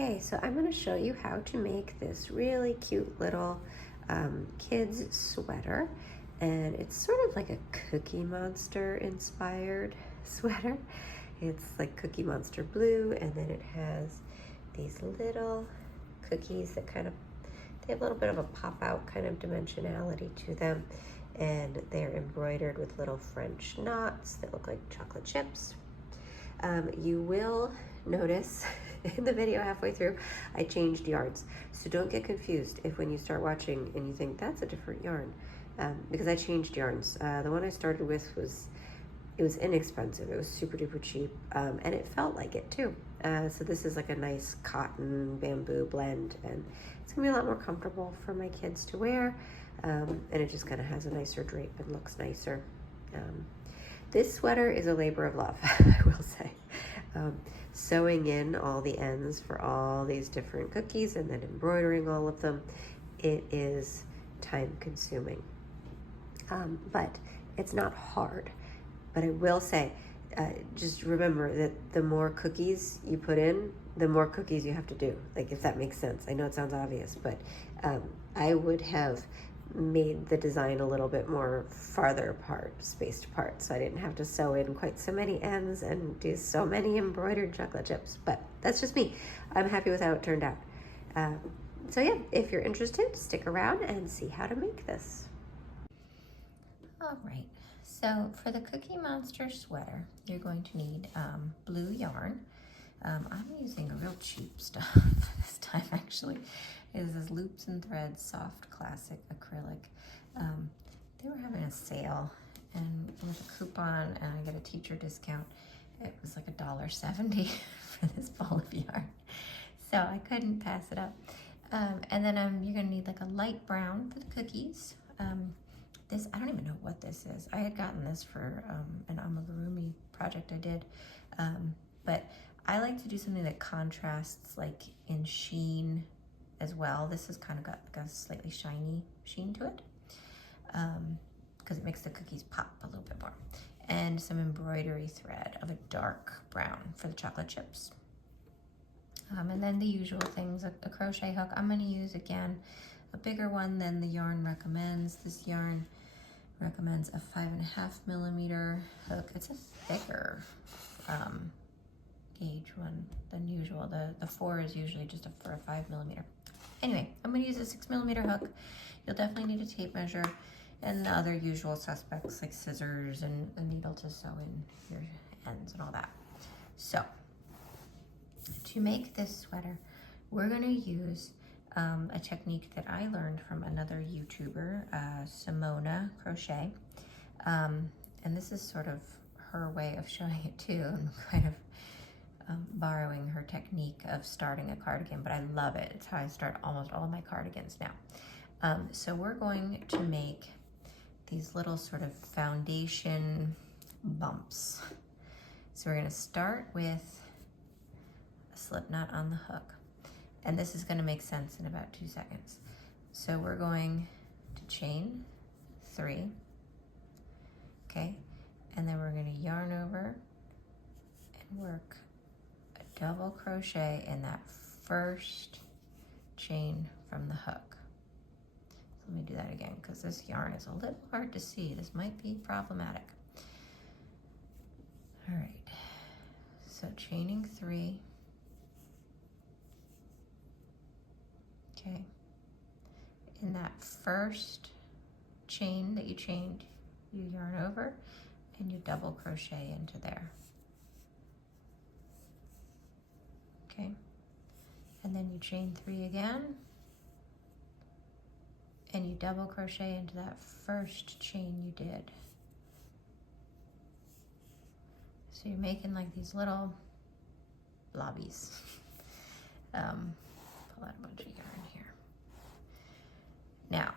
Okay, so I'm going to show you how to make this really cute little kids sweater. And it's sort of like a Cookie Monster inspired sweater. It's like Cookie Monster blue, and then it has these little cookies that they have a little bit of a pop out kind of dimensionality to them. And they're embroidered with little French knots that look like chocolate chips. You will notice in the video halfway through, I changed yarns. So don't get confused if when you start watching and you think that's a different yarn, because I changed yarns. The one I started with was inexpensive. It was super duper cheap, and it felt like it too. So this is like a nice cotton bamboo blend, and it's gonna be a lot more comfortable for my kids to wear, and it just kind of has a nicer drape and looks nicer. This sweater is a labor of love, I will say. Sewing in all the ends for all these different cookies and then embroidering all of them, it is time consuming. But it's not hard. But I will say, just remember that the more cookies you put in, the more cookies you have to do. Like, if that makes sense. I know it sounds obvious, but I would have made the design a little bit more farther apart, spaced apart, so I didn't have to sew in quite so many ends and do so many embroidered chocolate chips. But that's just me. I'm happy with how it turned out. So yeah, if you're interested, stick around and see how to make this. All right, so for the Cookie Monster sweater, you're going to need blue yarn. I'm using a real cheap stuff this time, actually. It is this Loops and Threads Soft Classic Acrylic. They were having a sale, and with a coupon and I get a teacher discount, it was like $1.70 for this ball of yarn. So I couldn't pass it up. And then you're gonna need like a light brown for the cookies. This, I don't even know what this is. I had gotten this for an amigurumi project I did, but I like to do something that contrasts like in sheen as well. This has kind of got like a slightly shiny sheen to it, because it makes the cookies pop a little bit more. And some embroidery thread of a dark brown for the chocolate chips. And then the usual things, a crochet hook. I'm gonna use, again, a bigger one than the yarn recommends. This yarn recommends a 5.5 millimeter hook. It's a thicker gauge one than usual. The 4 is usually just for a 5 millimeter. Anyway, I'm gonna use a 6 millimeter hook. You'll definitely need a tape measure and the other usual suspects like scissors and a needle to sew in your ends and all that. So, to make this sweater, we're gonna use a technique that I learned from another YouTuber, Simona Crochet. And this is sort of her way of showing it too. I'm kind of borrowing her technique of starting a cardigan, but I love it. It's how I start almost all of my cardigans now. So we're going to make these little sort of foundation bumps. So we're gonna start with a slip knot on the hook. And this is gonna make sense in about 2 seconds. So we're going to chain 3, okay? And then we're gonna yarn over and work a double crochet in that first chain from the hook. So let me do that again, because this yarn is a little hard to see. This might be problematic. All right, so chaining 3. Okay, in that first chain that you chained, you yarn over and you double crochet into there. Okay, and then you chain 3 again and you double crochet into that first chain you did. So you're making like these little blobbies. Pull out a bunch of yarn here. Now,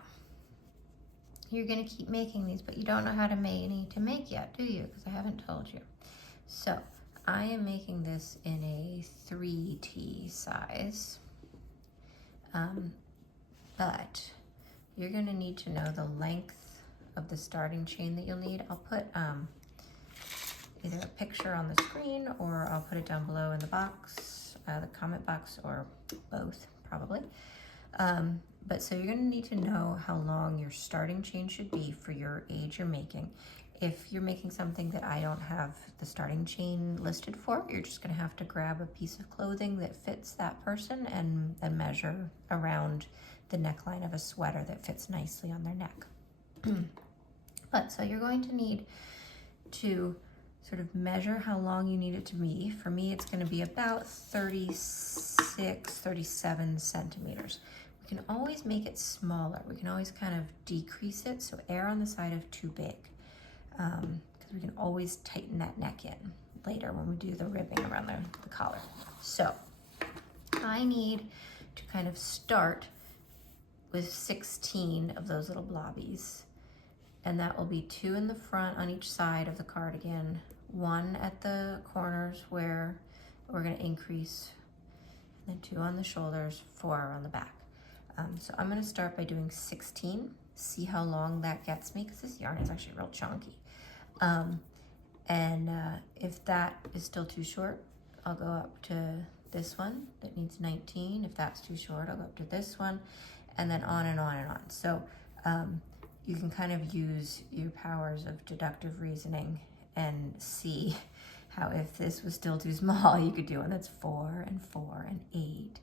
you're gonna keep making these, but you don't know how to make yet, do you? Because I haven't told you. So I am making this in a 3T size, but you're gonna need to know the length of the starting chain that you'll need. I'll put either a picture on the screen or I'll put it down below in the box the comment box, or both probably. But so you're gonna need to know how long your starting chain should be for your age you're making. If you're making something that I don't have the starting chain listed for, you're just gonna have to grab a piece of clothing that fits that person and measure around the neckline of a sweater that fits nicely on their neck. But so you're going to need to sort of measure how long you need it to be. For me, it's gonna be about 36, 37 centimeters. We can always make it smaller. We can always kind of decrease it, so err on the side of too big. Because we can always tighten that neck in later when we do the ribbing around the collar. So I need to kind of start with 16 of those little blobbies, and that will be 2 in the front on each side of the cardigan, 1 at the corners where we're going to increase, and then 2 on the shoulders, 4 around the back. So I'm going to start by doing 16, see how long that gets me, because this yarn is actually real chunky. If that is still too short, I'll go up to this one that needs 19. If that's too short, I'll go up to this one, and then on and on and on. So you can kind of use your powers of deductive reasoning and see how, if this was still too small, you could do one that's 4 and 4 and 8.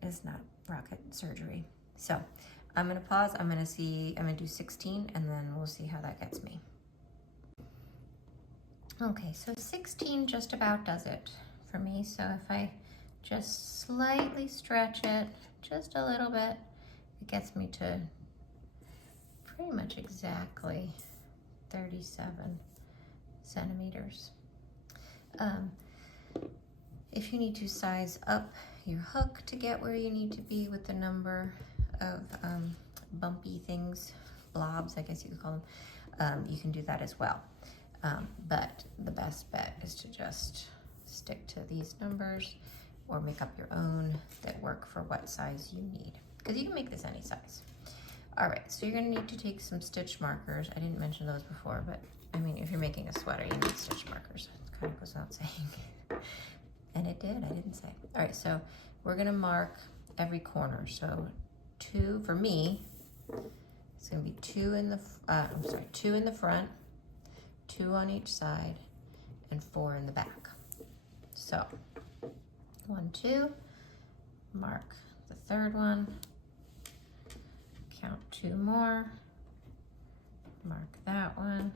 It's not rocket surgery. So I'm gonna pause, I'm gonna do 16, and then we'll see how that gets me. Okay, so 16 just about does it for me. So if I just slightly stretch it, just a little bit, it gets me to pretty much exactly 37 centimeters. If you need to size up your hook to get where you need to be with the number of bumpy things, blobs, I guess you could call them, you can do that as well. But the best bet is to just stick to these numbers or make up your own that work for what size you need, because you can make this any size. All right, so you're gonna need to take some stitch markers. I didn't mention those before, but I mean, if you're making a sweater, you need stitch markers. It kind of goes without saying. And it did, I didn't say. All right, so we're gonna mark every corner. So 2, for me, it's gonna be 2 in the, 2 in the front, 2 on each side, and 4 in the back. So 1, 2, mark the third one, count 2 more, mark that one,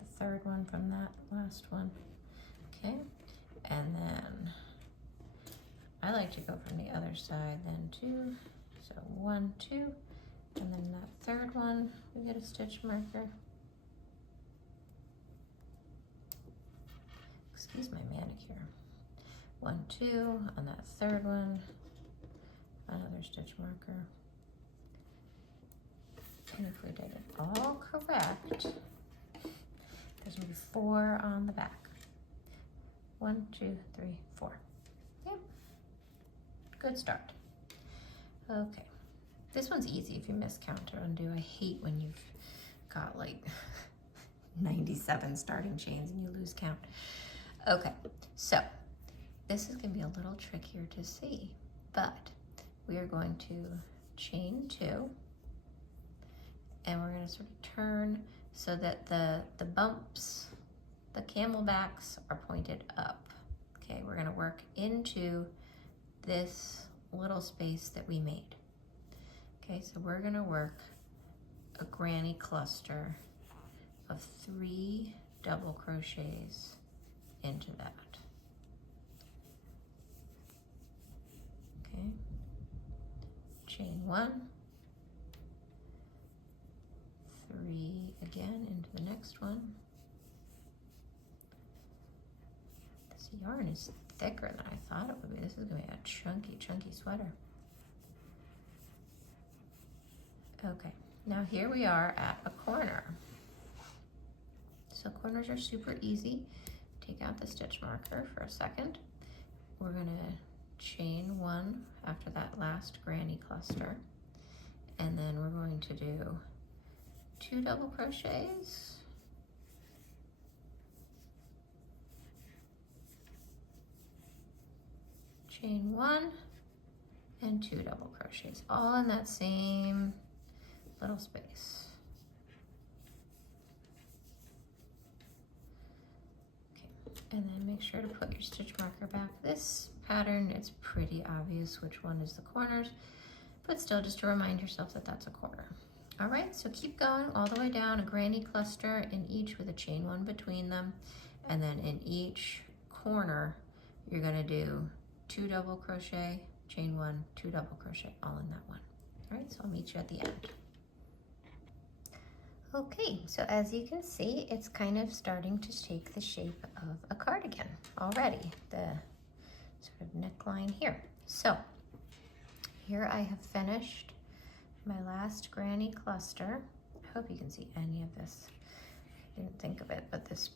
the third one from that last one, okay? And then I like to go from the other side then too. So 1, 2, and then that third one, we get a stitch marker. Excuse my manicure. 1, 2, on that third one, another stitch marker. And if we did it all correct, there's gonna be 4 on the back. 1, 2, 3, 4. Yep. Good start. Okay. This one's easy if you miscount or undo. I hate when you've got like 97 starting chains and you lose count. Okay, so this is gonna be a little trickier to see, but we are going to chain 2, and we're gonna sort of turn so that the bumps, the camelbacks are pointed up. Okay, we're gonna work into this little space that we made. Okay, so we're gonna work a granny cluster of 3 double crochets into that. Okay, chain 1, 3 again into the next one. This yarn is thicker than I thought it would be. This is gonna be a chunky sweater. Okay, now here we are at a corner. So corners are super easy. Take out the stitch marker for a second. We're gonna chain 1 after that last granny cluster, and then we're going to do 2 double crochets, chain 1, and 2 double crochets, all in that same little space. Okay, and then make sure to put your stitch marker back. This pattern, it's pretty obvious which one is the corners, but still just to remind yourself that that's a corner. All right, so keep going all the way down, a granny cluster in each with a chain 1 between them, and then in each corner you're going to do 2 double crochet, chain 1, 2 double crochet, all in that one. All right, so I'll meet you at the end. Okay, so as you can see, it's kind of starting to take the shape of a cardigan already, the sort of neckline here. So here I have finished my last granny cluster. I hope you can see any of this. I didn't think of it, but this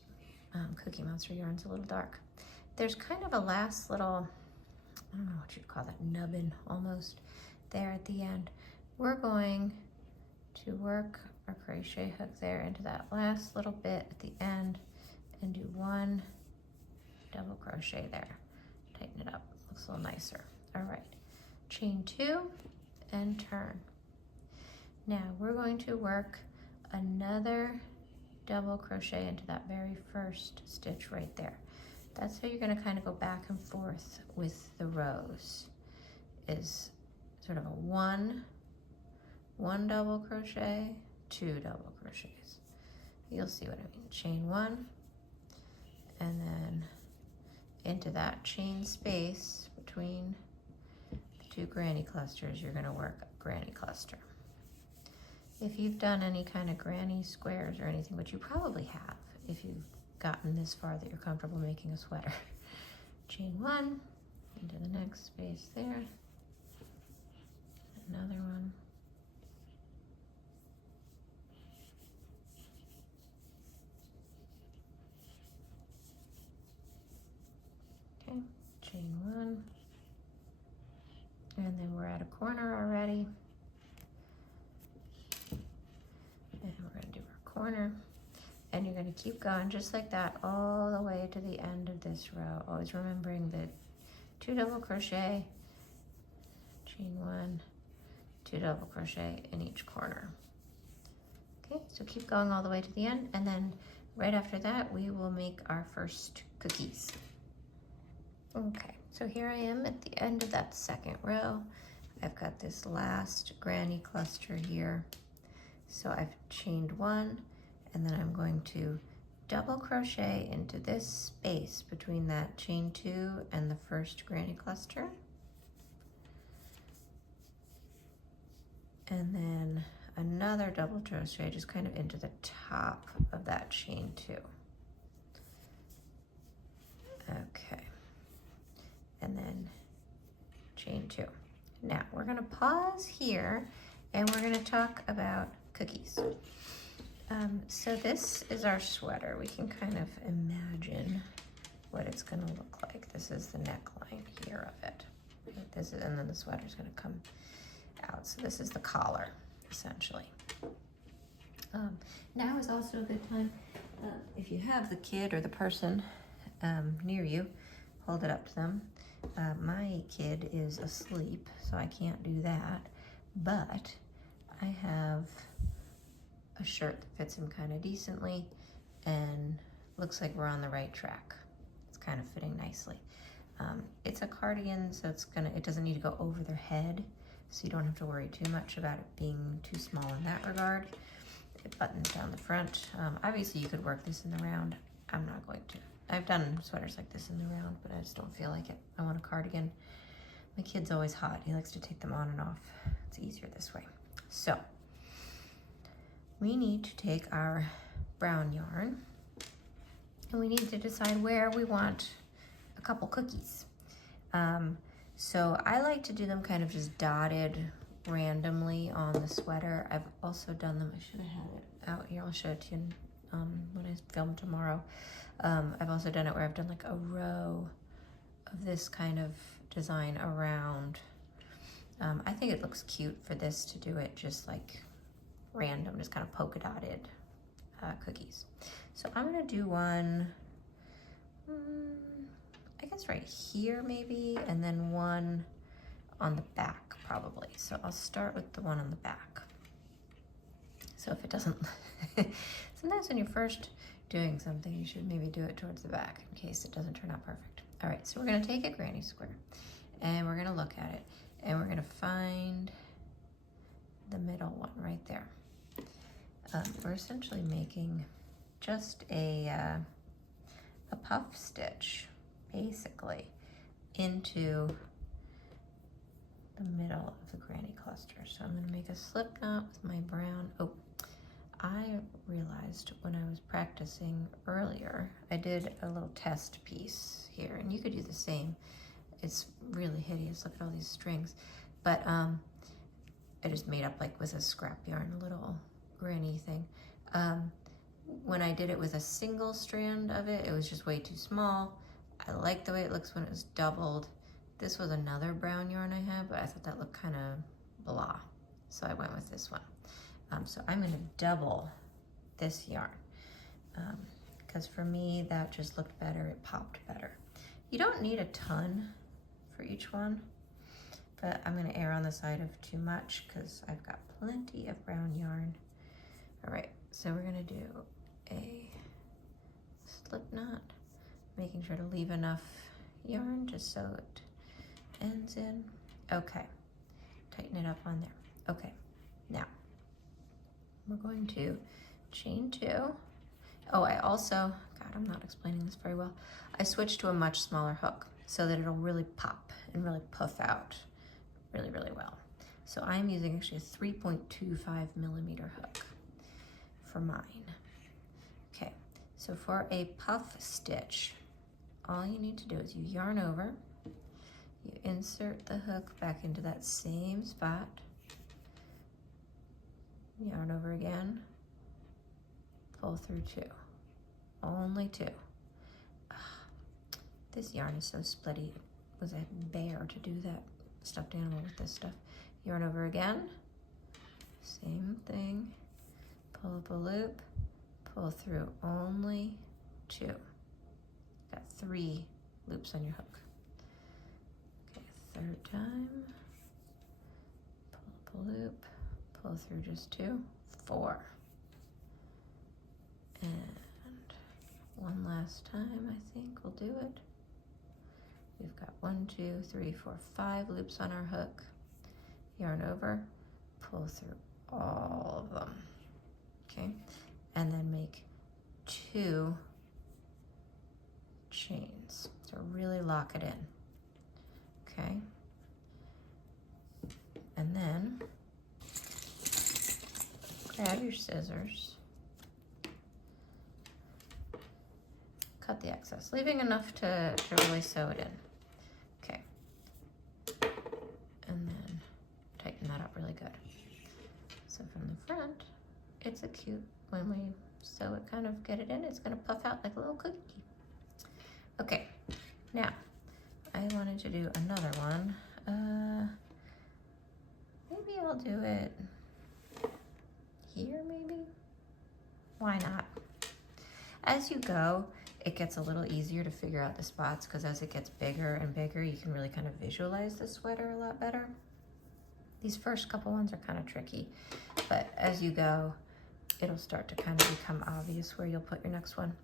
Cookie Monster yarn's a little dark. There's kind of a last little, I don't know what you'd call that, nubbin almost there at the end. We're going to work our crochet hook there into that last little bit at the end and do 1 double crochet there. Tighten it up, looks a little nicer. All right, chain 2 and turn. Now we're going to work another double crochet into that very first stitch right there. That's how you're going to kind of go back and forth with the rows, is sort of a one double crochet, 2 double crochets. You'll see what I mean. Chain 1, and then into that chain space between the 2 granny clusters, you're going to work a granny cluster. If you've done any kind of granny squares or anything, which you probably have if you've gotten this far that you're comfortable making a sweater, chain 1 into the next space there, another one, okay, chain 1, and then we're at a corner already. And we're going to do our corner, and you're going to keep going just like that all the way to the end of this row, always remembering the 2 double crochet, chain 1, 2 double crochet in each corner. Okay, so keep going all the way to the end, and then right after that we will make our first cookies. Okay, so here I am at the end of that second row. I've got this last granny cluster here. So I've chained 1, and then I'm going to double crochet into this space between that chain 2 and the first granny cluster. And then another double crochet just kind of into the top of that chain 2. Okay. And then chain 2. Now we're going to pause here and we're going to talk about cookies. So this is our sweater. We can kind of imagine what it's going to look like. This is the neckline here of it. This is, and then the sweater's going to come out. So this is the collar, essentially. Now is also a good time, if you have the kid or the person near you, hold it up to them. My kid is asleep, so I can't do that, but I have a shirt that fits him kind of decently and looks like we're on the right track. It's kind of fitting nicely. It's a cardigan, so it doesn't need to go over their head, so you don't have to worry too much about it being too small in that regard. It buttons down the front. Obviously you could work this in the round. I'm not going to. I've done sweaters like this in the round, but I just don't feel like it. I want a cardigan. My kid's always hot. He likes to take them on and off. It's easier this way. So we need to take our brown yarn and we need to decide where we want a couple cookies. So I like to do them kind of just dotted randomly on the sweater. I've also done them, I should have had it out here, I'll show it to you when I film tomorrow. I've also done it where I've done like a row of this kind of design around. I think it looks cute for this to do it just like random, just kind of polka dotted cookies. So I'm gonna do one I guess right here maybe, and then one on the back probably. So I'll start with the one on the back. So if it doesn't, sometimes when you're first doing something, you should maybe do it towards the back in case it doesn't turn out perfect. All right, so we're gonna take a granny square and we're gonna look at it and we're gonna find the middle one right there. We're essentially making just a puff stitch, basically, into the middle of the granny cluster. So I'm gonna make a slip knot with my brown. Oh, I realized when I was practicing earlier, I did a little test piece here, and you could do the same. It's really hideous, look at all these strings. But I just made up like with a scrap yarn, a little granny thing. When I did it with a single strand of it, it was just way too small. I like the way it looks when it was doubled. This was another brown yarn I had, but I thought that looked kind of blah. So I went with this one. So I'm gonna double this yarn because for me, that just looked better, it popped better. You don't need a ton for each one, but I'm gonna err on the side of too much because I've got plenty of brown yarn. All right, so we're gonna do a slip knot, making sure to leave enough yarn just so it ends in. Okay, tighten it up on there. Okay, now we're going to chain 2. Oh, I also, God, I'm not explaining this very well. I switched to a much smaller hook so that it'll really pop and really puff out really, really well. So I'm using actually a 3.25 millimeter hook for mine. Okay, so for a puff stitch, all you need to do is you yarn over, you insert the hook back into that same spot, yarn over again, pull through 2, only 2. This yarn is so splitty. It was a bear to do that stuffed animal with this stuff. Yarn over again, same thing, pull up a loop, pull through only 2. Got 3 loops on your hook. Okay, third time, pull up a loop, pull through just 2, 4. And one last time, I think we'll do it. We've got 1, 2, 3, 4, 5 loops on our hook. Yarn over, pull through all of them. Okay, and then make 2 chains. So really lock it in. Okay, and then grab your scissors, cut the excess, leaving enough to really sew it in. Okay, and then tighten that up really good. So from the front, it's a cute, when we sew it, kind of get it in, it's gonna puff out like a little cookie. Okay, now I wanted to do another one. Maybe I'll do it here, maybe? Why not? As you go, it gets a little easier to figure out the spots because as it gets bigger and bigger, you can really kind of visualize the sweater a lot better. These first couple ones are kind of tricky, but as you go, it'll start to kind of become obvious where you'll put your next one.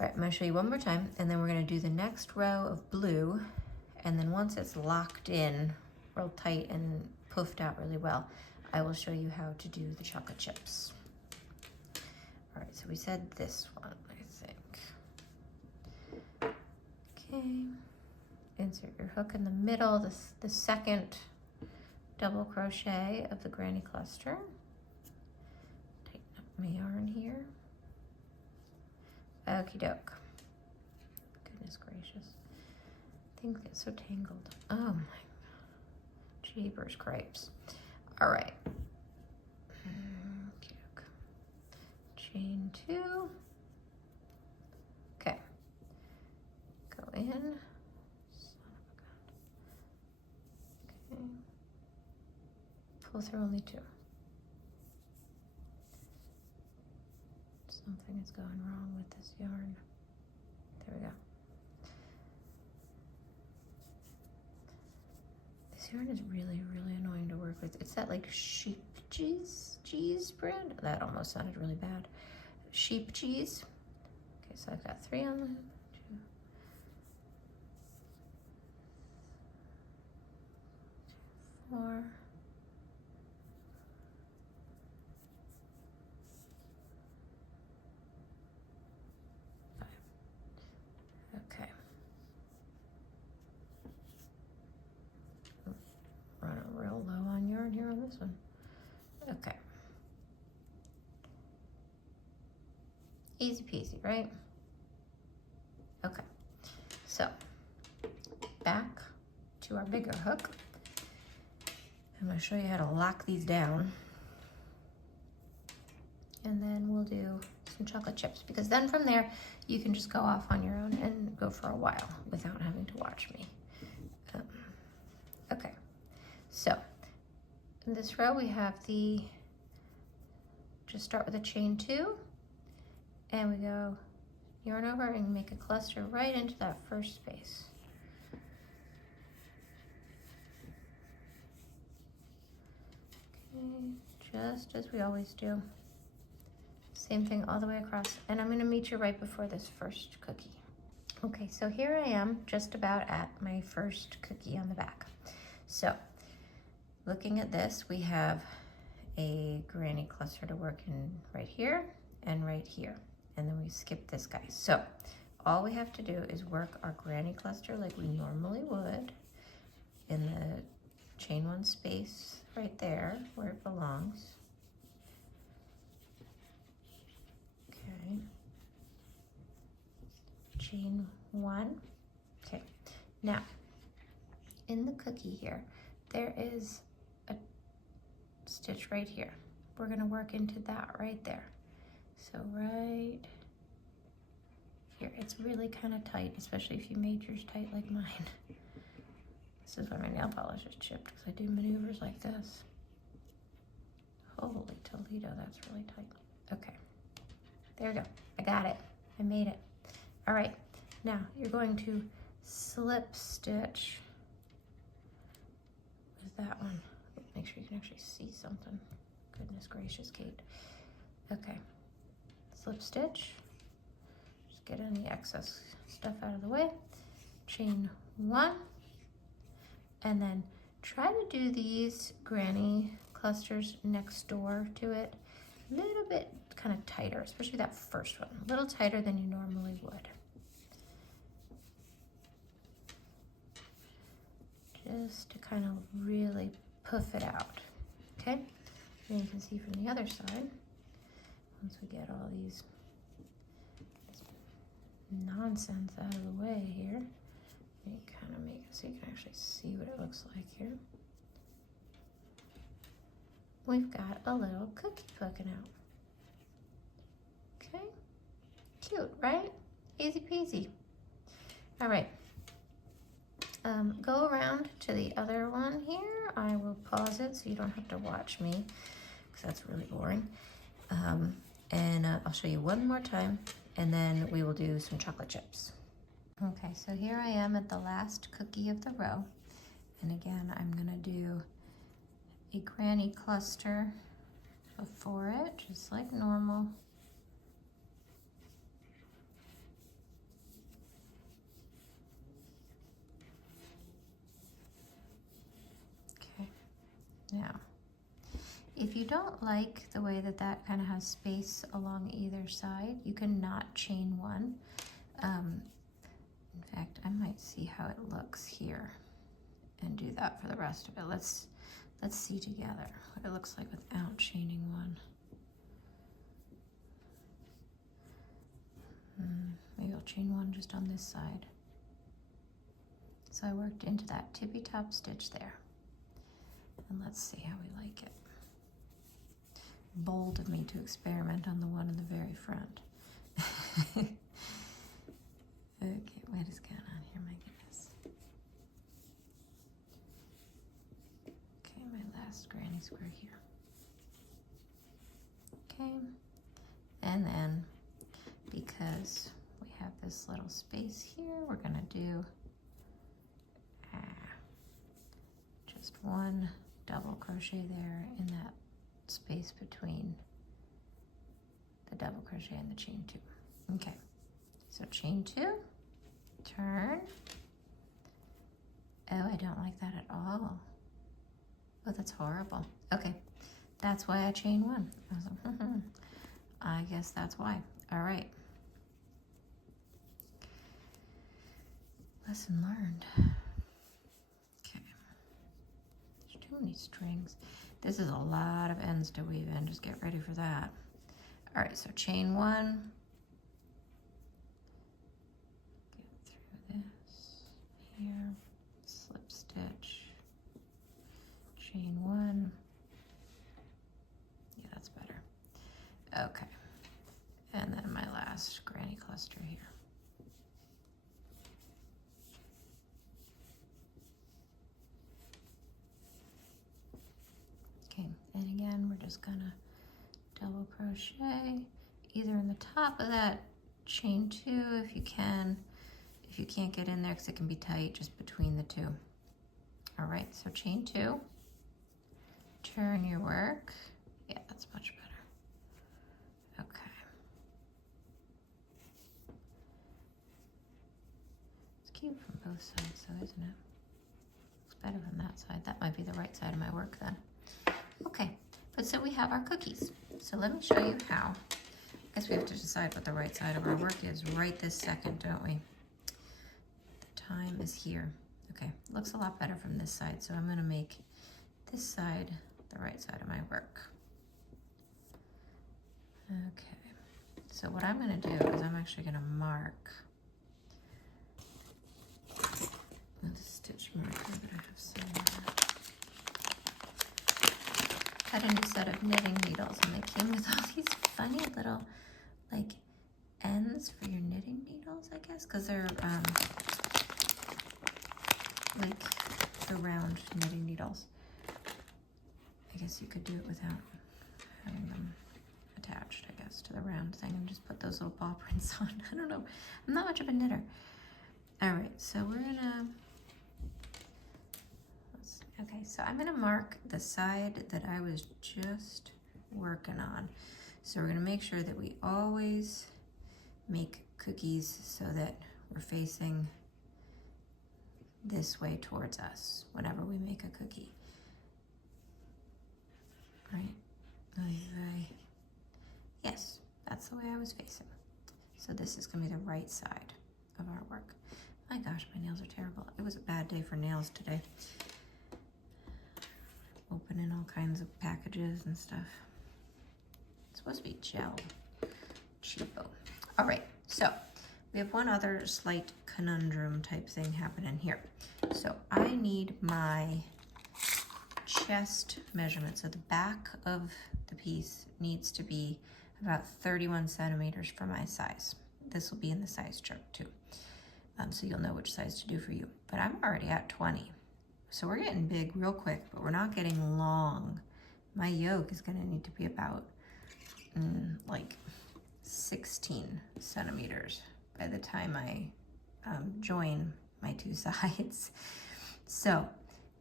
All right, I'm gonna show you one more time, and then we're gonna do the next row of blue, and then once it's locked in real tight and puffed out really well, I will show you how to do the chocolate chips. All right, so we said this one, I think. Okay, insert your hook in the middle, the second double crochet of the granny cluster. Tighten up my yarn here. Okie doke. Goodness gracious. Things get so tangled. Oh my god. Jeepers crepes. All right. Okie doke. Chain 2. Okay. Go in. Son of a gun. Okay. Pull through only 2. Something is going wrong with this yarn. There we go. This yarn is really, really annoying to work with. It's that like sheep cheese brand. That almost sounded really bad. Sheep cheese. Okay, so I've got 3 on the 2, 4. Okay. Running real low on yarn here on this one. Okay. Easy peasy, right? Okay. So, back to our bigger hook. I'm going to show you how to lock these down. And then we'll do some chocolate chips, because then from there you can just go off on your own and go for a while without having to watch me. Okay, so in this row we have just start with a chain 2, and we go yarn over and make a cluster right into that first space. Okay, just as we always do. Same thing all the way across, and I'm going to meet you right before this first cookie. Okay, so here I am just about at my first cookie on the back. So looking at this, we have a granny cluster to work in right here and right here, and then we skip this guy. So all we have to do is work our granny cluster like we normally would in the chain 1 space right there where it belongs. Okay, chain 1. Okay, now in the cookie here, there is a stitch right here. We're going to work into that right there. So right here, it's really kind of tight, especially if you made yours tight like mine. This is why my nail polish is chipped, because I do maneuvers like this. Holy Toledo, that's really tight. Okay, there we go. I got it. I made it. All right, now you're going to slip stitch with that one. Make sure you can actually see something. Goodness gracious, Kate. Okay, slip stitch. Just get any excess stuff out of the way. Chain 1. And then try to do these granny clusters next door to it a little bit kind of tighter, especially that first one, a little tighter than you normally would. Just to kind of really puff it out, okay? And you can see from the other side, once we get all this nonsense out of the way here, you kind of make it so you can actually see what it looks like here. We've got a little cookie poking out. Okay, cute, right? Easy peasy. All right, go around to the other one here. I will pause it so you don't have to watch me, because that's really boring. And I'll show you one more time, and then we will do some chocolate chips. Okay, so here I am at the last cookie of the row. And again, I'm gonna do a granny cluster before it, just like normal. Okay, now, if you don't like the way that that kind of has space along either side, you can not chain 1. In fact, I might see how it looks here and do that for the rest of it. Let's see together what it looks like without chaining 1. Maybe I'll chain 1 just on this side. So I worked into that tippy top stitch there. And let's see how we like it. Bold of me to experiment on the one in the very front. Okay, what is going on here? My goodness. Okay, my last granny square here. Okay, and then because we have this little space here, we're gonna do just just one double crochet there in that space between the double crochet and the chain 2. Okay, so chain 2, turn. Oh, I don't like that at all. Oh, that's horrible. Okay, that's why I chain 1. I was like, I guess that's why. All right. Lesson learned. Okay. There's too many strings. This is a lot of ends to weave in. Just get ready for that. All right, so chain 1. Get through this here. Slip stitch. Chain 1. Yeah, that's better. Okay. And then my last granny cluster here. Okay, and again, we're just gonna double crochet either in the top of that chain 2 if you can. If you can't get in there because it can be tight, just between the 2. All right, so chain 2, turn your work. Yeah, that's much better. Okay. It's cute from both sides though, isn't it? Looks better from that side. That might be the right side of my work then. Okay, but so we have our cookies. So let me show you how. I guess we have to decide what the right side of our work is right this second, don't we? The time is here. Okay, looks a lot better from this side, so I'm gonna make this side the right side of my work. Okay, so what I'm gonna do is I'm actually gonna mark with a stitch marker that I have somewhere. Had a new set of knitting needles, and they came with all these funny little like ends for your knitting needles, I guess, because they're like the round knitting needles. I guess you could do it without having them attached, I guess, to the round thing, and just put those little paw prints on. I don't know. I'm not much of a knitter. All right, so we're gonna. Okay, so I'm gonna mark the side that I was just working on. So we're gonna make sure that we always make cookies so that we're facing this way towards us whenever we make a cookie. Right? Yes, that's the way I was facing. So this is gonna be the right side of our work. My gosh, my nails are terrible. It was a bad day for nails today. Opening all kinds of packages and stuff. It's supposed to be gel. Cheapo. All right, so we have one other slight conundrum type thing happening here. So I need my chest measurement. So the back of the piece needs to be about 31 centimeters for my size. This will be in the size chart too. So you'll know which size to do for you. But I'm already at 20. So we're getting big real quick, but we're not getting long. My yoke is gonna need to be about like 16 centimeters by the time I join my 2 sides. So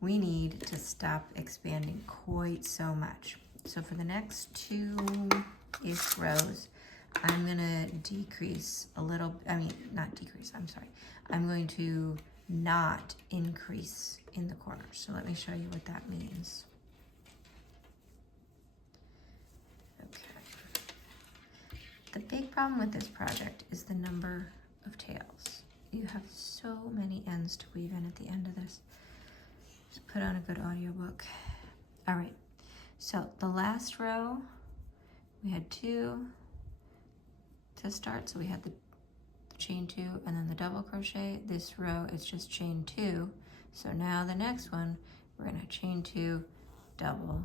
we need to stop expanding quite so much. So for the next 2-ish rows, I'm gonna decrease a little, not decrease, I'm sorry. I'm going to not increase in the corners. So let me show you what that means. Okay. The big problem with this project is the number of tails. You have so many ends to weave in at the end of this. Just put on a good audiobook. All right, so the last row, we had 2 to start. So we had the chain 2 and then the double crochet. This row is just chain 2. So now the next one, we're gonna chain 2, double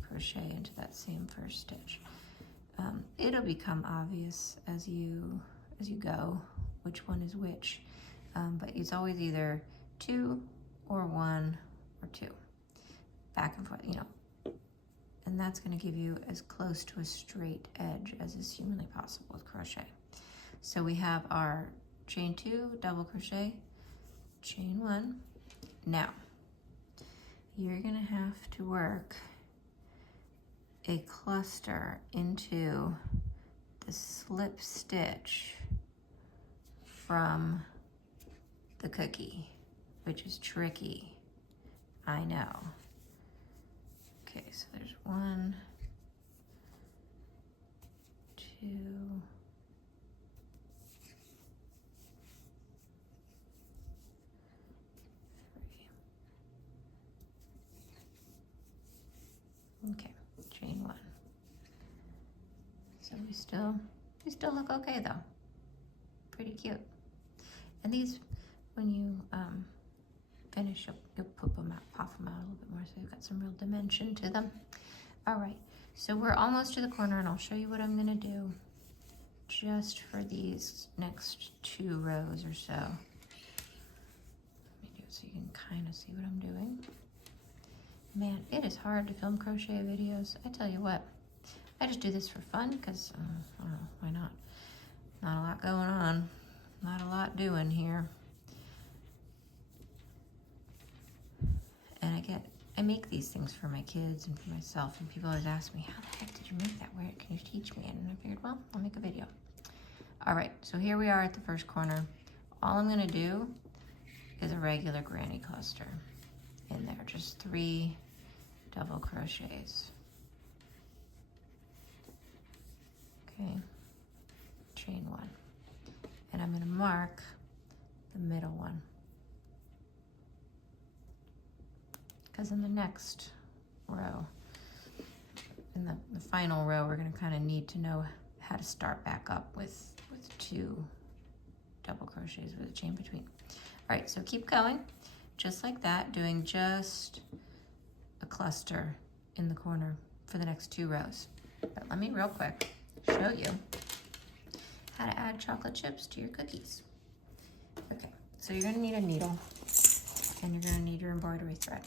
crochet into that same first stitch. It'll become obvious as you go which one is which, but it's always either 2 or 1 or 2, back and forth, and that's gonna give you as close to a straight edge as is humanly possible with crochet. So we have our chain 2, double crochet, chain 1. Now, you're gonna have to work a cluster into the slip stitch from the cookie, which is tricky, I know. Okay, so there's 1, 2, 3. Okay, chain 1. So we still look okay though. Pretty cute. And these, when you finish, you'll pop them out a little bit more, so you've got some real dimension to them. All right, so we're almost to the corner, and I'll show you what I'm gonna do just for these next 2 rows or so. Let me do it so you can kind of see what I'm doing. Man, it is hard to film crochet videos. I tell you what, I just do this for fun because, I don't know, why not? Not a lot going on, not a lot doing here. And I make these things for my kids and for myself, and people always ask me, how the heck did you make that? Where can you teach me? And I figured, well, I'll make a video. All right, so here we are at the first corner. All I'm gonna do is a regular granny cluster in there, just 3 double crochets. Okay, chain 1. And I'm gonna mark the middle one, because in the next row, in the final row, we're gonna kind of need to know how to start back up with 2 double crochets with a chain between. All right, so keep going, just like that, doing just a cluster in the corner for the next 2 rows. But let me real quick show you how to add chocolate chips to your cookies. Okay, so you're gonna need a needle, and you're gonna need your embroidery thread.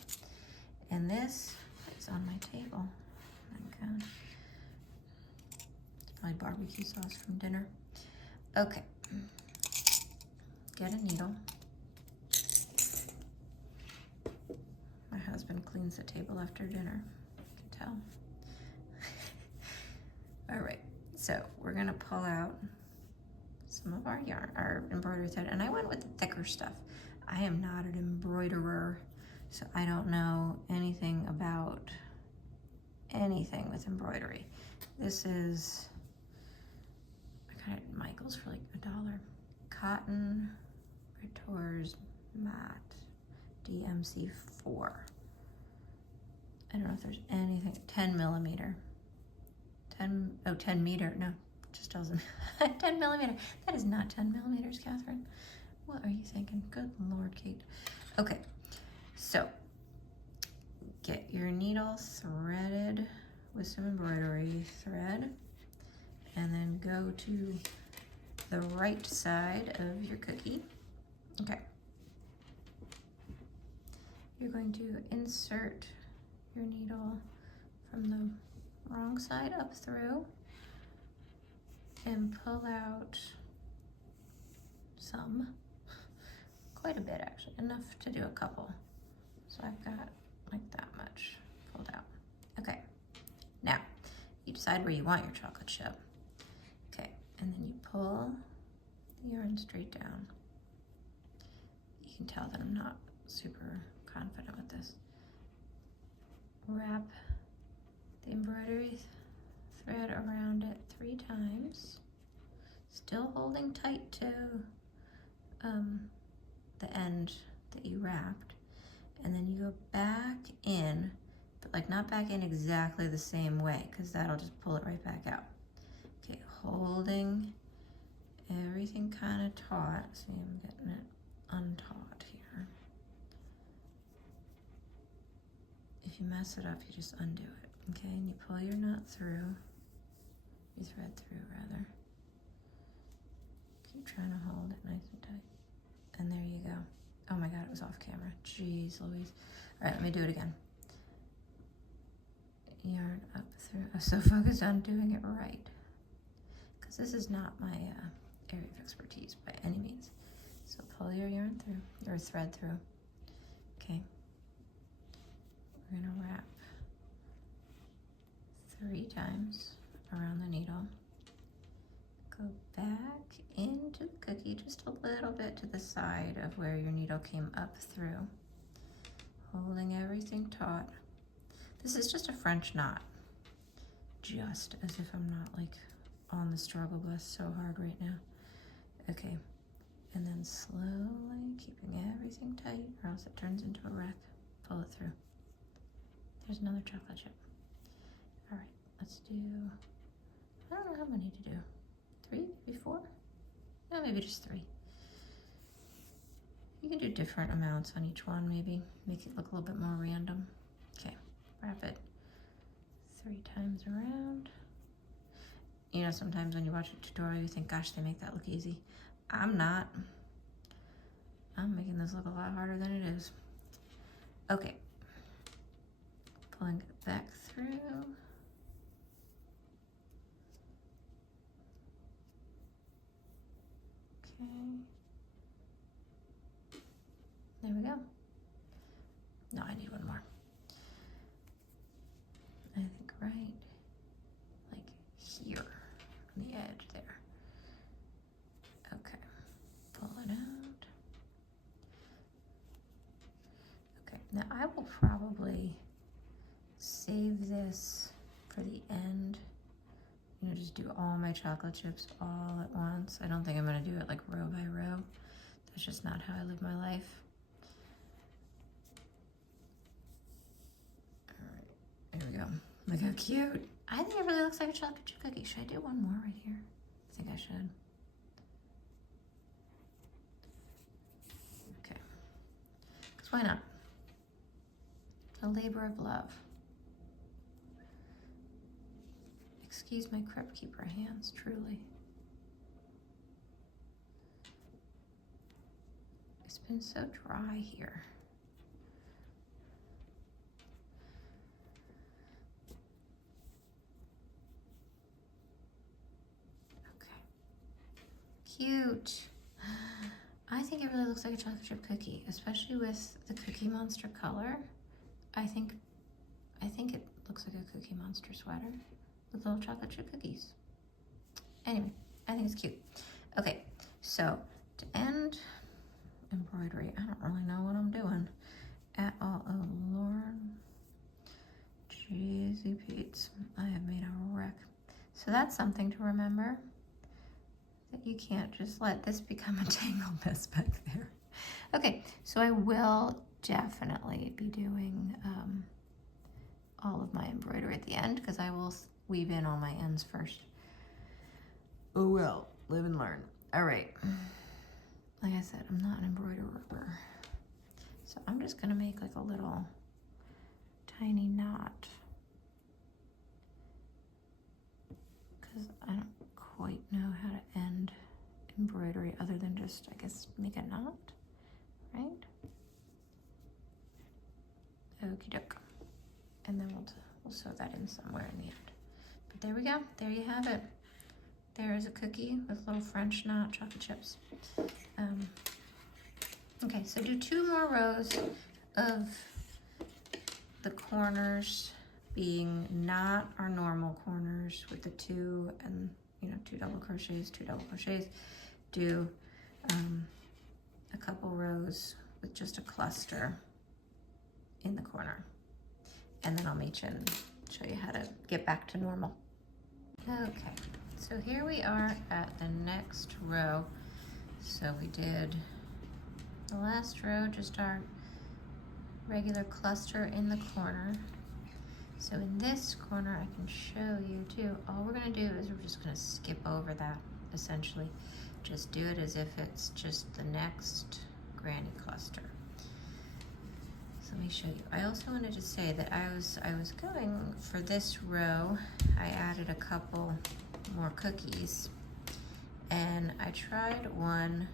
And this is on my table. Oh my God. It's probably barbecue sauce from dinner. Okay, get a needle. My husband cleans the table after dinner, you can tell. All right, so we're gonna pull out some of our yarn, our embroidery thread, and I went with the thicker stuff. I am not an embroiderer, so I don't know anything about anything with embroidery. This is, I got it at Michael's for like $1. Cotton Retors Matte DMC4. I don't know if there's anything, 10 millimeter. 10 meter, no, just tells them 10 millimeter. That is not 10 millimeters, Catherine. What are you thinking? Good Lord, Kate. Okay, so get your needle threaded with some embroidery thread, and then go to the right side of your cookie. Okay. You're going to insert your needle from the wrong side up through and pull out some, quite a bit actually, enough to do a couple. So I've got like that much pulled out. Okay, now you decide where you want your chocolate chip. Okay, and then you pull the yarn straight down. You can tell that I'm not super confident with this. Wrap the embroidery thread around it 3 times, still holding tight to the end that you wrapped, and then you go back in, but like not back in exactly the same way, because that'll just pull it right back out. Okay, holding everything kind of taut. See, I'm getting it untaught here. If you mess it up, you just undo it. Okay, and you pull your knot through, your thread through rather. Keep trying to hold it nice and tight. And there you go. Oh my God, it was off camera. Jeez Louise. All right, let me do it again. Yarn up through. I'm so focused on doing it right, because this is not my area of expertise by any means. So pull your yarn through, your thread through. Okay. we're gonna wrap 3 times around the needle. Go back into the cookie just a little bit to the side of where your needle came up through, holding everything taut. This is just a French knot, just as if I'm not like on the struggle bus so hard right now. Okay, and then slowly keeping everything tight or else it turns into a wreck. Pull it through. There's another chocolate chip. All right, let's do, I don't know how many to do. 3, maybe 4? No, maybe just 3. You can do different amounts on each one, maybe. Make it look a little bit more random. Okay, wrap it 3 times around. You know, sometimes when you watch a tutorial, you think, gosh, they make that look easy. I'm not. I'm making this look a lot harder than it is. Okay. Pulling it back through. Okay. There we go. No, I need one more. I think right, like here on the edge there. Okay, pull it out. Okay, now I will probably save this for the end. You know, just do all my chocolate chips all at once. I don't think I'm gonna do it like row by row. That's just not how I live my life. All right, here we go. Look how cute. I think it really looks like a chocolate chip cookie. Should I do one more right here? I think I should. Okay, because why not? A labor of love. Excuse my Crypt Keeper hands, truly. It's been so dry here. Okay. Cute. I think it really looks like a chocolate chip cookie, especially with the Cookie Monster color. I think it looks like a Cookie Monster sweater with little chocolate chip cookies. Anyway, I think it's cute. Okay, so to end embroidery, I don't really know what I'm doing at all. Oh Lord, Jeezy Pete's, I have made a wreck. So that's something to remember, that you can't just let this become a tangled mess back there. Okay, so I will definitely be doing all of my embroidery at the end because I will weave in all my ends first. Oh well, live and learn. All right, like I said, I'm not an embroiderer, so I'm just gonna make like a little tiny knot because I don't quite know how to end embroidery other than just, I guess, make a knot, right? Okie doke. And then we'll sew that in somewhere in the end. But there we go, there you have it. There is a cookie with little French knot chocolate chips. Okay, so do 2 more rows of the corners being not our normal corners with the 2 and, you know, 2 double crochets, 2 double crochets. Do a couple rows with just a cluster in the corner. And then I'll meet you and show you how to get back to normal. Okay, so here we are at the next row. So we did the last row, just our regular cluster in the corner. So in this corner, I can show you too, all we're gonna do is we're just gonna skip over that, essentially. Just do it as if it's just the next granny cluster. Let me show you. I also wanted to say that I was going for this row. I added a couple more cookies, and I tried one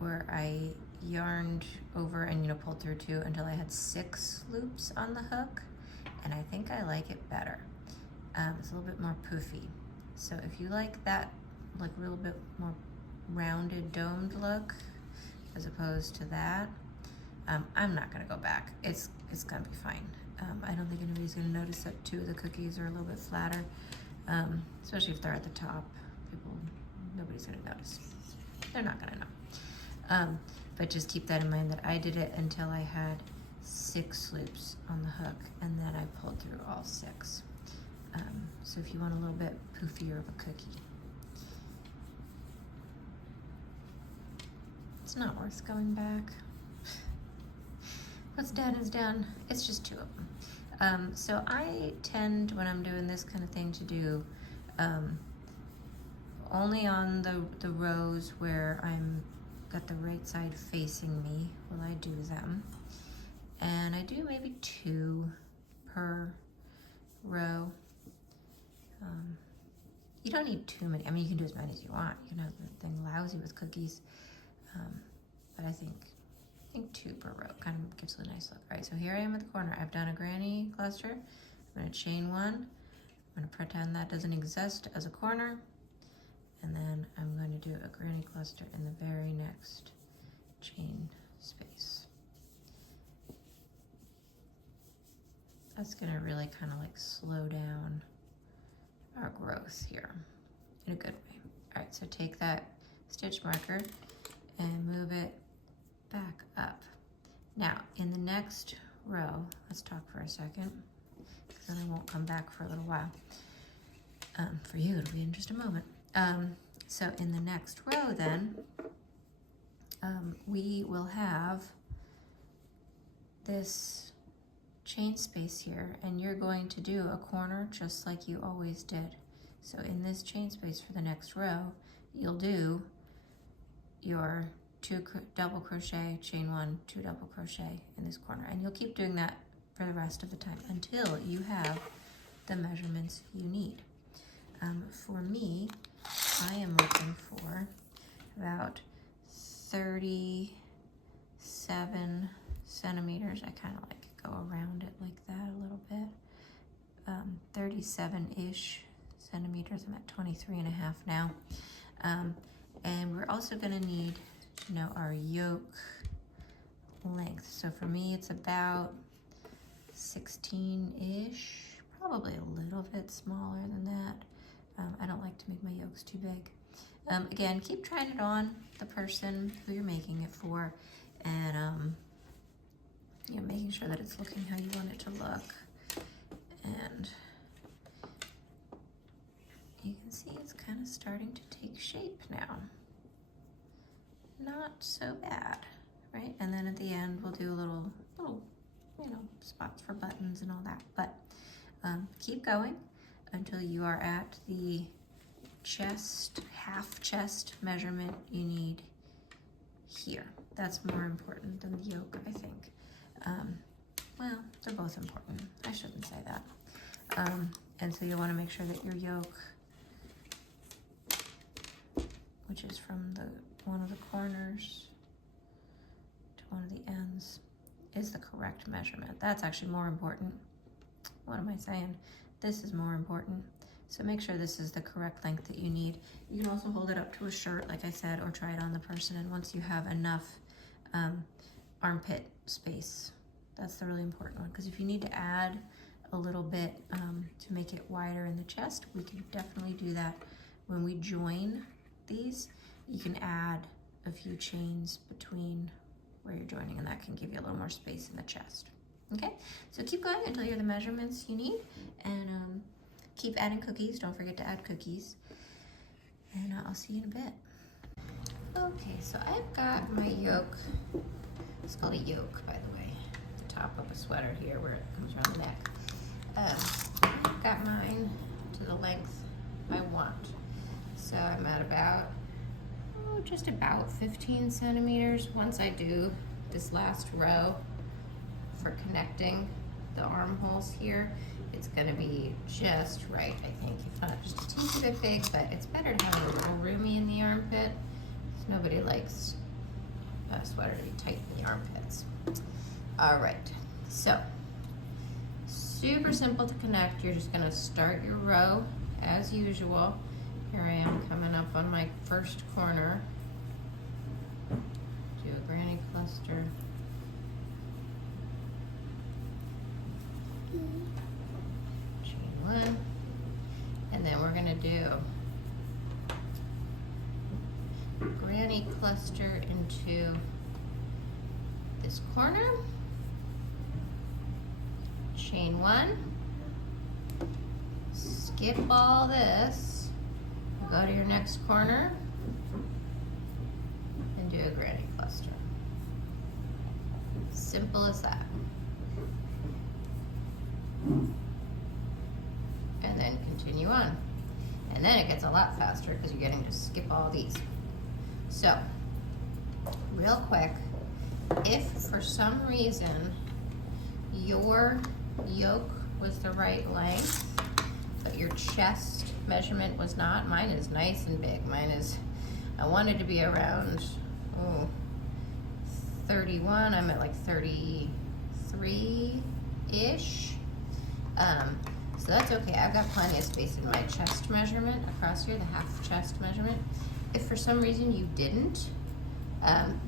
where I yarned over and, you know, pulled through 2 until I had 6 loops on the hook, and I think I like it better. It's a little bit more poofy. So if you like that, like a little bit more rounded domed look as opposed to that, I'm not gonna go back. It's gonna be fine. I don't think anybody's gonna notice that two of the cookies are a little bit flatter, especially if they're at the top. Nobody's gonna notice. They're not gonna know. But just keep that in mind that I did it until I had 6 loops on the hook, and then I pulled through all 6. So if you want a little bit poofier of a cookie, it's not worth going back. What's done is done. It's just 2 of them. So I tend, when I'm doing this kind of thing, to do only on the rows where I'm got the right side facing me will I do them. And I do maybe 2 per row. You don't need too many. I mean, you can do as many as you want. You can have the thing lousy with cookies. But I think 2 per row kind of gives it a nice look. All right, so here I am at the corner. I've done a granny cluster. I'm gonna chain 1. I'm gonna pretend that doesn't exist as a corner. And then I'm going to do a granny cluster in the very next chain space. That's gonna really kind of like slow down our growth here in a good way. All right, so take that stitch marker and move it back up. Now, in the next row, let's talk for a second, because then I won't come back for a little while. For you, it'll be in just a moment. So in the next row then, we will have this chain space here, and you're going to do a corner just like you always did. So in this chain space for the next row, you'll do your 2 double crochet, chain 1, 2 double crochet in this corner, and you'll keep doing that for the rest of the time until you have the measurements you need. For me, I am looking for about 37 centimeters. I kind of like go around it like that a little bit. 37-ish centimeters. I'm at 23.5 now. And we're also gonna need to know our yoke length. So for me, it's about 16-ish, probably a little bit smaller than that. I don't like to make my yolks too big. Again, keep trying it on the person who you're making it for, and you know, making sure that it's looking how you want it to look. And you can see it's kind of starting to take shape now. Not so bad, right? And then at the end, we'll do a little, you know, spots for buttons and all that. But keep going until you are at the chest, half chest measurement you need here. That's more important than the yoke, I think. Well, they're both important. I shouldn't say that. And so you'll want to make sure that your yoke, which is from one of the corners to one of the ends, is the correct measurement. That's actually more important. What am I saying? This is more important. So make sure this is the correct length that you need. You can also hold it up to a shirt, like I said, or try it on the person. And once you have enough armpit space, that's the really important one. Because if you need to add a little bit to make it wider in the chest, we can definitely do that. When we join these, you can add a few chains between where you're joining, and that can give you a little more space in the chest. Okay, so keep going until you're the measurements you need, and keep adding cookies. Don't forget to add cookies, and I'll see you in a bit. Okay, so I've got my yoke. It's called a yoke, by the way. The top of a sweater here where it comes around the neck. I've got mine to the length I want. So I'm at about, just about 15 centimeters. Once I do this last row for connecting the armholes here, it's gonna be just right, I think. If not just a teensy bit big, but it's better to have a little roomy in the armpit. Nobody likes a sweater to be tight in the armpits. All right, so super simple to connect. You're just gonna start your row as usual. Here I am coming up on my first corner. Do a granny cluster. chain 1, and then we're gonna do granny cluster into this corner, chain 1, skip all this, go to your next corner, and do a granny cluster. Simple as that. And then continue on. And then it gets a lot faster because you're getting to skip all these. So, real quick, if for some reason your yoke was the right length, but your chest measurement was not, mine is nice and big. Mine is, I wanted to be around 31, I'm at like 33-ish. So that's okay. I've got plenty of space in my chest measurement across here, the half chest measurement. If for some reason you didn't,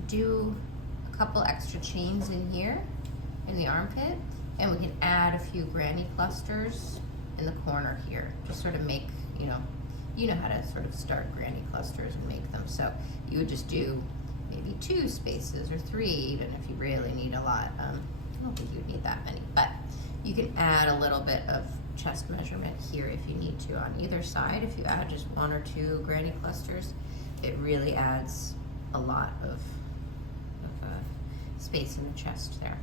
do a couple extra chains in here in the armpit, and we can add a few granny clusters in the corner here. Just sort of make, you know how to sort of start granny clusters and make them. So you would just do maybe 2 spaces or 3 even if you really need a lot. I don't think you would need that many, but you can add a little bit of chest measurement here if you need to on either side. If you add just 1 or 2 granny clusters, it really adds a lot of space in the chest there.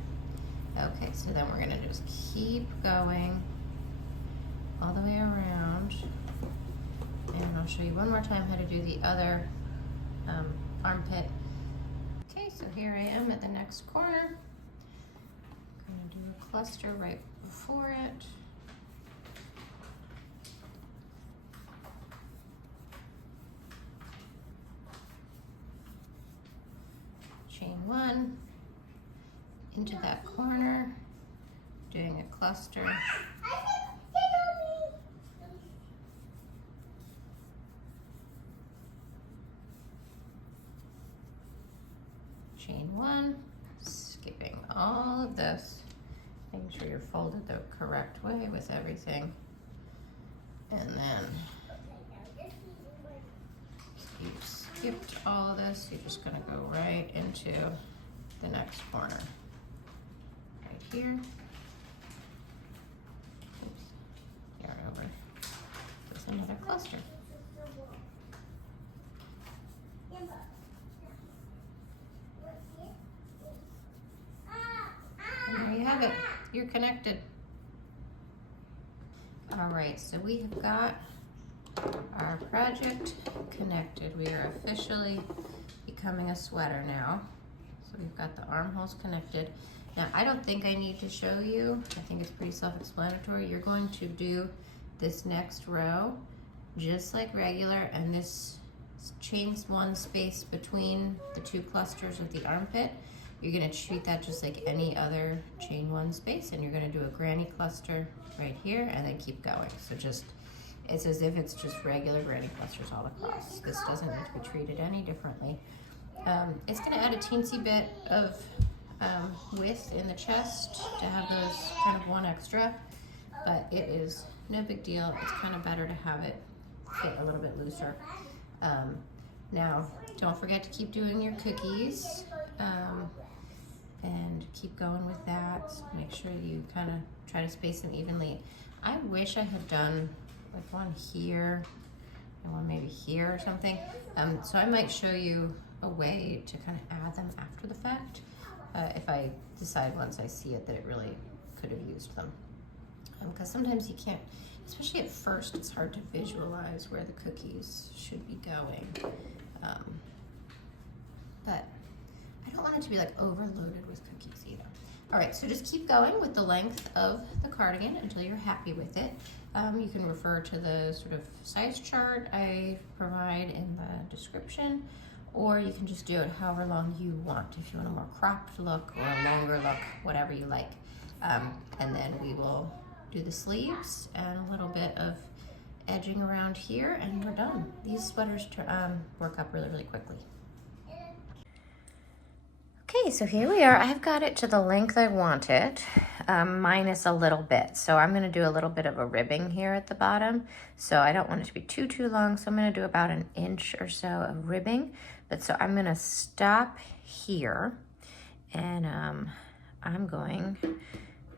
Okay, so then we're gonna just keep going all the way around, and I'll show you one more time how to do the other armpit. Okay, so here I am at the next corner. I'm gonna do a cluster right before it. Chain 1 into that corner, doing a cluster. Chain 1, skipping all of this, making sure you're folded the correct way with everything, and then you've skipped all this, you're just going to go right into the next corner, right here. Oops, yarn over. There's another cluster. And there you have it. You're connected. All right, so we have got our project connected. We are officially becoming a sweater now. So we've got the armholes connected. Now, I don't think I need to show you. I think it's pretty self-explanatory. You're going to do this next row just like regular, and this chains 1 space between the 2 clusters of the armpit. You're gonna treat that just like any other chain 1 space, and you're gonna do a granny cluster right here and then keep going. So just, it's as if it's just regular granny clusters all across. This doesn't need to be treated any differently. It's gonna add a teensy bit of width in the chest to have those kind of 1 extra, but it is no big deal. It's kind of better to have it fit a little bit looser. Now, don't forget to keep doing your cookies. And keep going with that. So make sure you kind of try to space them evenly. I wish I had done like one here and one maybe here or something. So I might show you a way to kind of add them after the fact if I decide once I see it that it really could have used them. Because sometimes you can't, especially at first, it's hard to visualize where the cookies should be going. But I don't want it to be like overloaded with cookies either. All right, so just keep going with the length of the cardigan until you're happy with it. You can refer to the sort of size chart I provide in the description, or you can just do it however long you want. If you want a more cropped look or a longer look, whatever you like. And then we will do the sleeves and a little bit of edging around here, and we're done. These sweaters work up really, really quickly. Okay, Okay, so here we are. I've got it to the length I want it, minus a little bit. So I'm gonna do a little bit of a ribbing here at the bottom. So I don't want it to be too long. So I'm gonna do about an inch or so of ribbing. But so I'm gonna stop here, and I'm going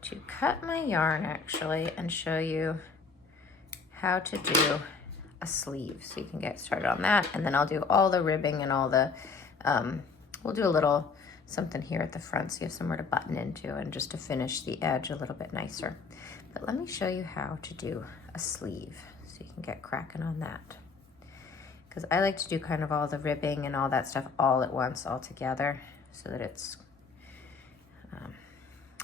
to cut my yarn actually and show you how to do a sleeve. So you can get started on that, and then I'll do all the ribbing and all the, we'll do a little something here at the front so you have somewhere to button into and just to finish the edge a little bit nicer. But let me show you how to do a sleeve so you can get cracking on that. Because I like to do kind of all the ribbing and all that stuff all at once, all together, so that it's,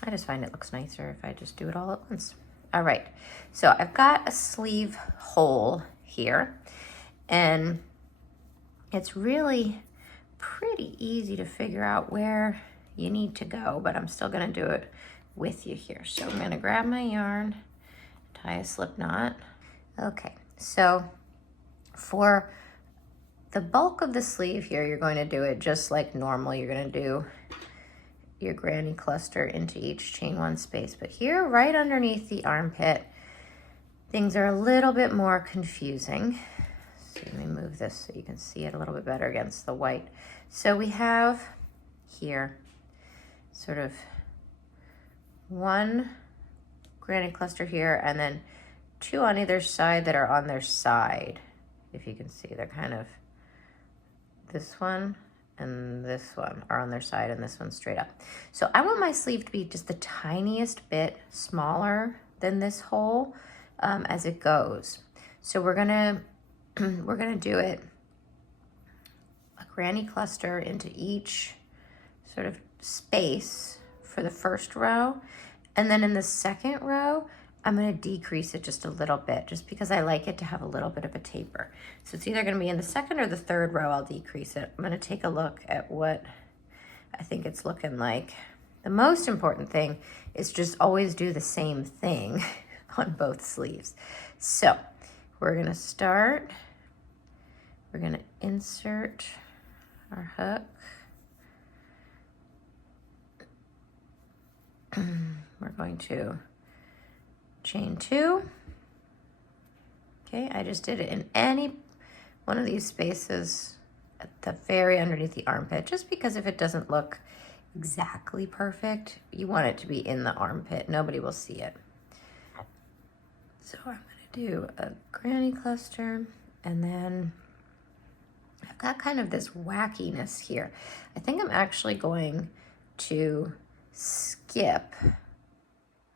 I just find it looks nicer if I just do it all at once. All right, so I've got a sleeve hole here, and it's really pretty easy to figure out where you need to go, but I'm still gonna do it with you here. So I'm gonna grab my yarn, tie a slip knot. Okay, so for the bulk of the sleeve here, you're going to do it just like normal. You're gonna do your granny cluster into each chain one space. But here, right underneath the armpit, things are a little bit more confusing. So let me move this so you can see it a little bit better against the white. So we have here sort of one granny cluster here, and then two on either side that are on their side. If you can see, they're kind of, this one and this one are on their side, and this one's straight up. So I want my sleeve to be just the tiniest bit smaller than this hole as it goes. So we're gonna do it a granny cluster into each sort of space for the first row, and then in the second row I'm going to decrease it just a little bit, just because I like it to have a little bit of a taper. So it's either going to be in the second or the third row I'll decrease it. I'm going to take a look at what I think it's looking like. The most important thing is just always do the same thing on both sleeves. So we're going to start, we're going to insert our hook. We're going to chain two. Okay, I just did it in any one of these spaces at the very underneath the armpit, just because if it doesn't look exactly perfect, you want it to be in the armpit. Nobody will see it. So I'm gonna do a granny cluster, and then I've got kind of this wackiness here. I think I'm actually going to skip.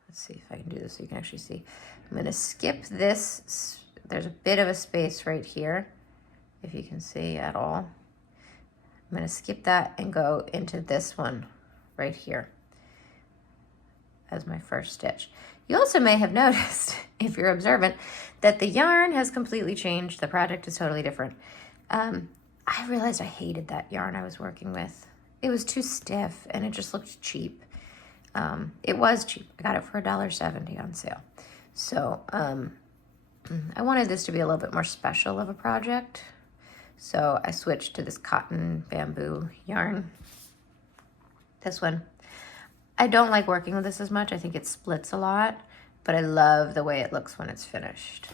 Let's see if I can do this so you can actually see. I'm gonna skip this. There's a bit of a space right here, if you can see at all. I'm gonna skip that and go into this one right here as my first stitch. You also may have noticed, if you're observant, that the yarn has completely changed. The project is totally different. I realized I hated that yarn I was working with. It was too stiff and it just looked cheap. It was cheap. I got it for $1.70 on sale. So I wanted this to be a little bit more special of a project. So I switched to this cotton bamboo yarn. This one. I don't like working with this as much. I think it splits a lot, but I love the way it looks when it's finished.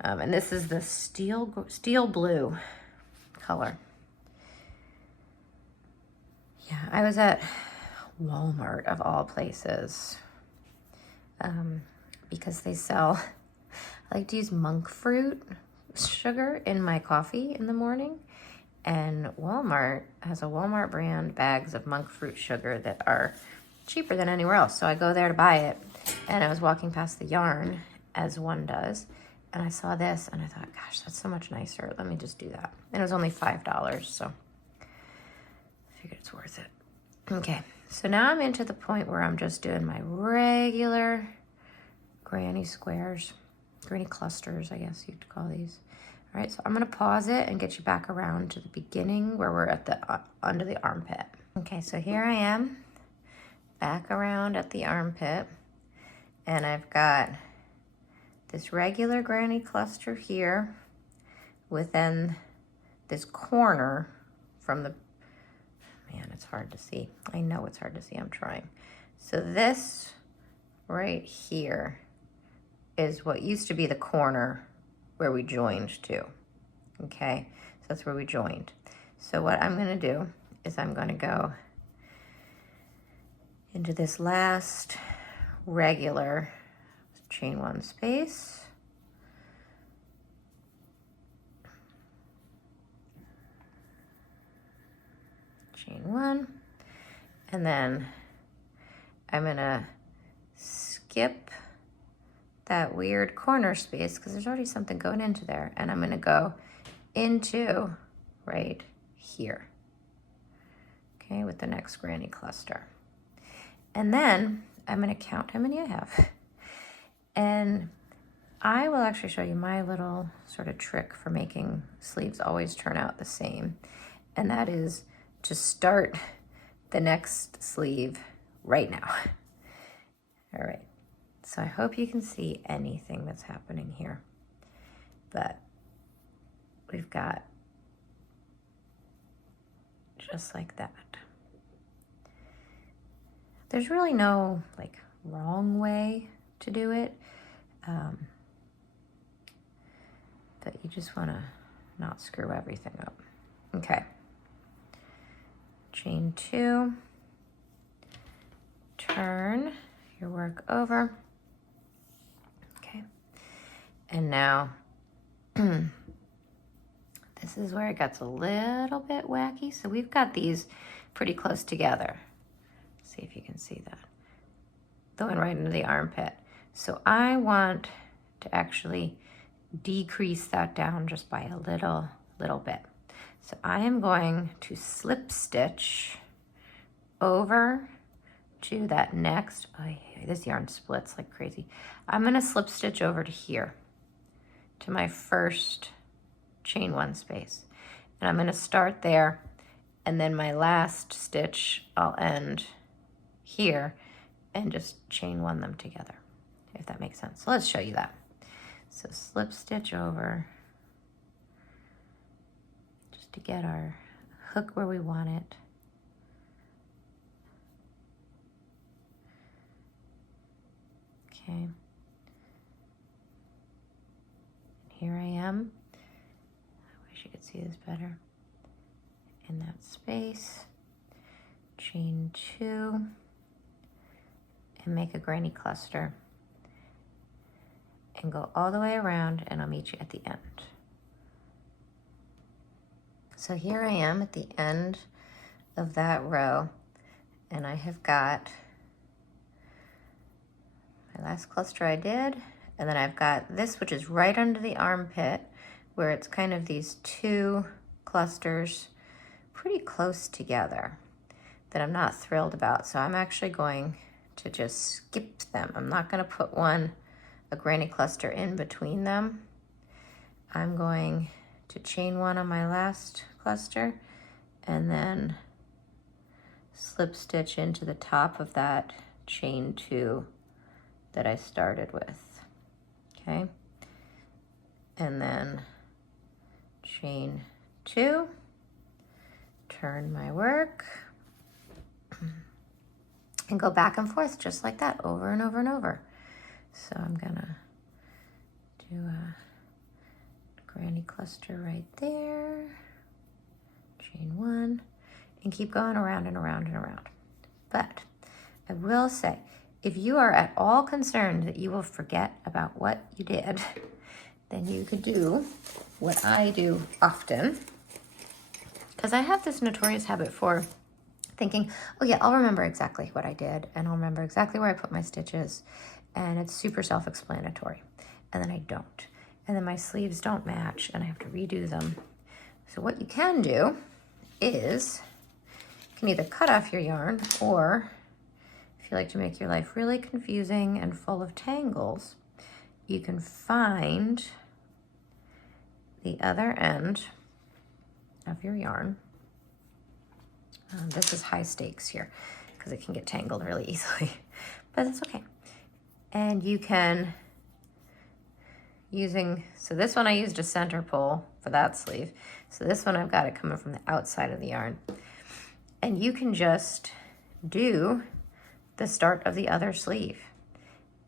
And this is the steel blue color. Yeah, I was at Walmart of all places, because they sell, I like to use monk fruit sugar in my coffee in the morning, and Walmart has a Walmart brand bags of monk fruit sugar that are cheaper than anywhere else. So I go there to buy it, and I was walking past the yarn, as one does, and I saw this and I thought, gosh, that's so much nicer. Let me just do that. And it was only $5, so I figured it's worth it. Okay, so now I'm into the point where I'm just doing my regular granny squares, granny clusters, I guess you'd call these. All right, so I'm gonna pause it and get you back around to the beginning where we're at the under the armpit. Okay, so here I am, back around at the armpit, and I've got this regular granny cluster here within this corner from the, man, it's hard to see. I know it's hard to see, I'm trying. So this right here is what used to be the corner where we joined to, okay? So that's where we joined. So what I'm gonna do is I'm gonna go into this last regular chain 1 space. Chain 1, and then I'm gonna skip that weird corner space because there's already something going into there, and I'm gonna go into right here, okay, with the next granny cluster. And then I'm gonna count how many I have. And I will actually show you my little sort of trick for making sleeves always turn out the same. And that is to start the next sleeve right now. All right, so I hope you can see anything that's happening here. But we've got just like that. There's really no like wrong way to do it. But you just want to not screw everything up. Okay. Chain 2, turn your work over. Okay. And now this is where it gets a little bit wacky. So we've got these pretty close together. See if you can see that. Going right into the armpit. So I want to actually decrease that down just by a little bit. So I am going to slip stitch over to that next, oh, this yarn splits like crazy. I'm gonna slip stitch over to here, to my first chain 1 space. And I'm gonna start there, and then my last stitch I'll end here and just chain 1 them together, if that makes sense. So let's show you that. So slip stitch over just to get our hook where we want it. Okay. Here I am. I wish you could see this better. In that space, chain 2, and make a granny cluster. And go all the way around, and I'll meet you at the end. So here I am at the end of that row, and I have got my last cluster I did, and then I've got this, which is right under the armpit, where it's kind of these 2 clusters pretty close together that I'm not thrilled about. So I'm actually going to just skip them. I'm not going to put a granny cluster in between them. I'm going to chain 1 on my last cluster and then slip stitch into the top of that chain 2 that I started with, okay? And then chain 2, turn my work, and go back and forth just like that, over and over and over. So I'm gonna do a granny cluster right there, chain 1, and keep going around and around and around. But I will say, if you are at all concerned that you will forget about what you did, then you could do what I do often, because I have this notorious habit for thinking, oh yeah, I'll remember exactly what I did, and I'll remember exactly where I put my stitches, and it's super self-explanatory. And then I don't. And then my sleeves don't match, and I have to redo them. So what you can do is, you can either cut off your yarn, or if you like to make your life really confusing and full of tangles, you can find the other end of your yarn. This is high stakes here because it can get tangled really easily, but that's okay. And you can, so this one I used a center pull for that sleeve. So this one I've got it coming from the outside of the yarn. And you can just do the start of the other sleeve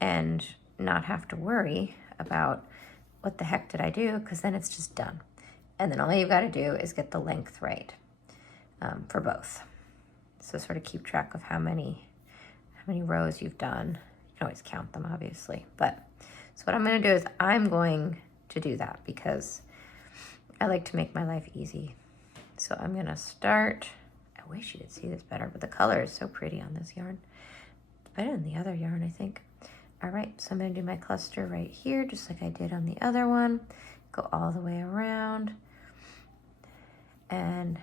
and not have to worry about what the heck did I do, because then it's just done. And then all you've got to do is get the length right for both. So sort of keep track of how many rows you've done. You can always count them, obviously. But so what I'm going to do is I'm going to do that because I like to make my life easy. So I'm going to start. I wish you could see this better, but the color is so pretty on this yarn. It's better than the other yarn, I think. All right, so I'm going to do my cluster right here, just like I did on the other one. Go all the way around. And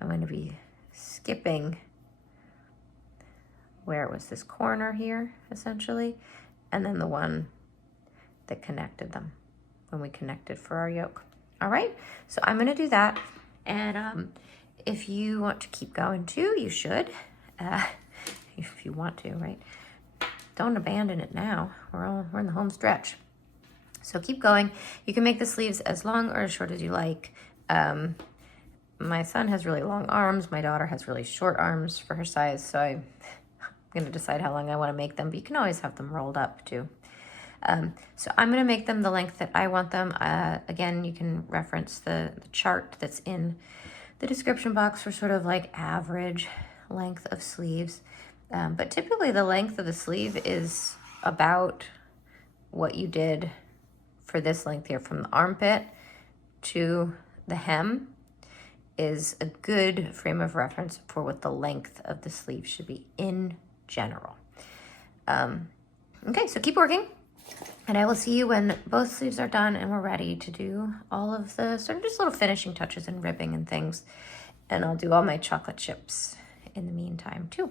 I'm going to be skipping where it was this corner here, essentially, and then the one that connected them when we connected for our yoke. All right, so I'm going to do that. And if you want to keep going too, you should, if you want to, right? Don't abandon it now. We're in the home stretch. So keep going. You can make the sleeves as long or as short as you like. My son has really long arms. My daughter has really short arms for her size. So I'm going to decide how long I want to make them. But you can always have them rolled up too. So I'm going to make them the length that I want them. Again, you can reference the chart that's in the description box for sort of like average length of sleeves. But typically the length of the sleeve is about what you did for this length here, from the armpit to the hem is a good frame of reference for what the length of the sleeve should be in general. Okay, so keep working, and I will see you when both sleeves are done and we're ready to do all of the sort of just little finishing touches and ribbing and things. And I'll do all my chocolate chips in the meantime too.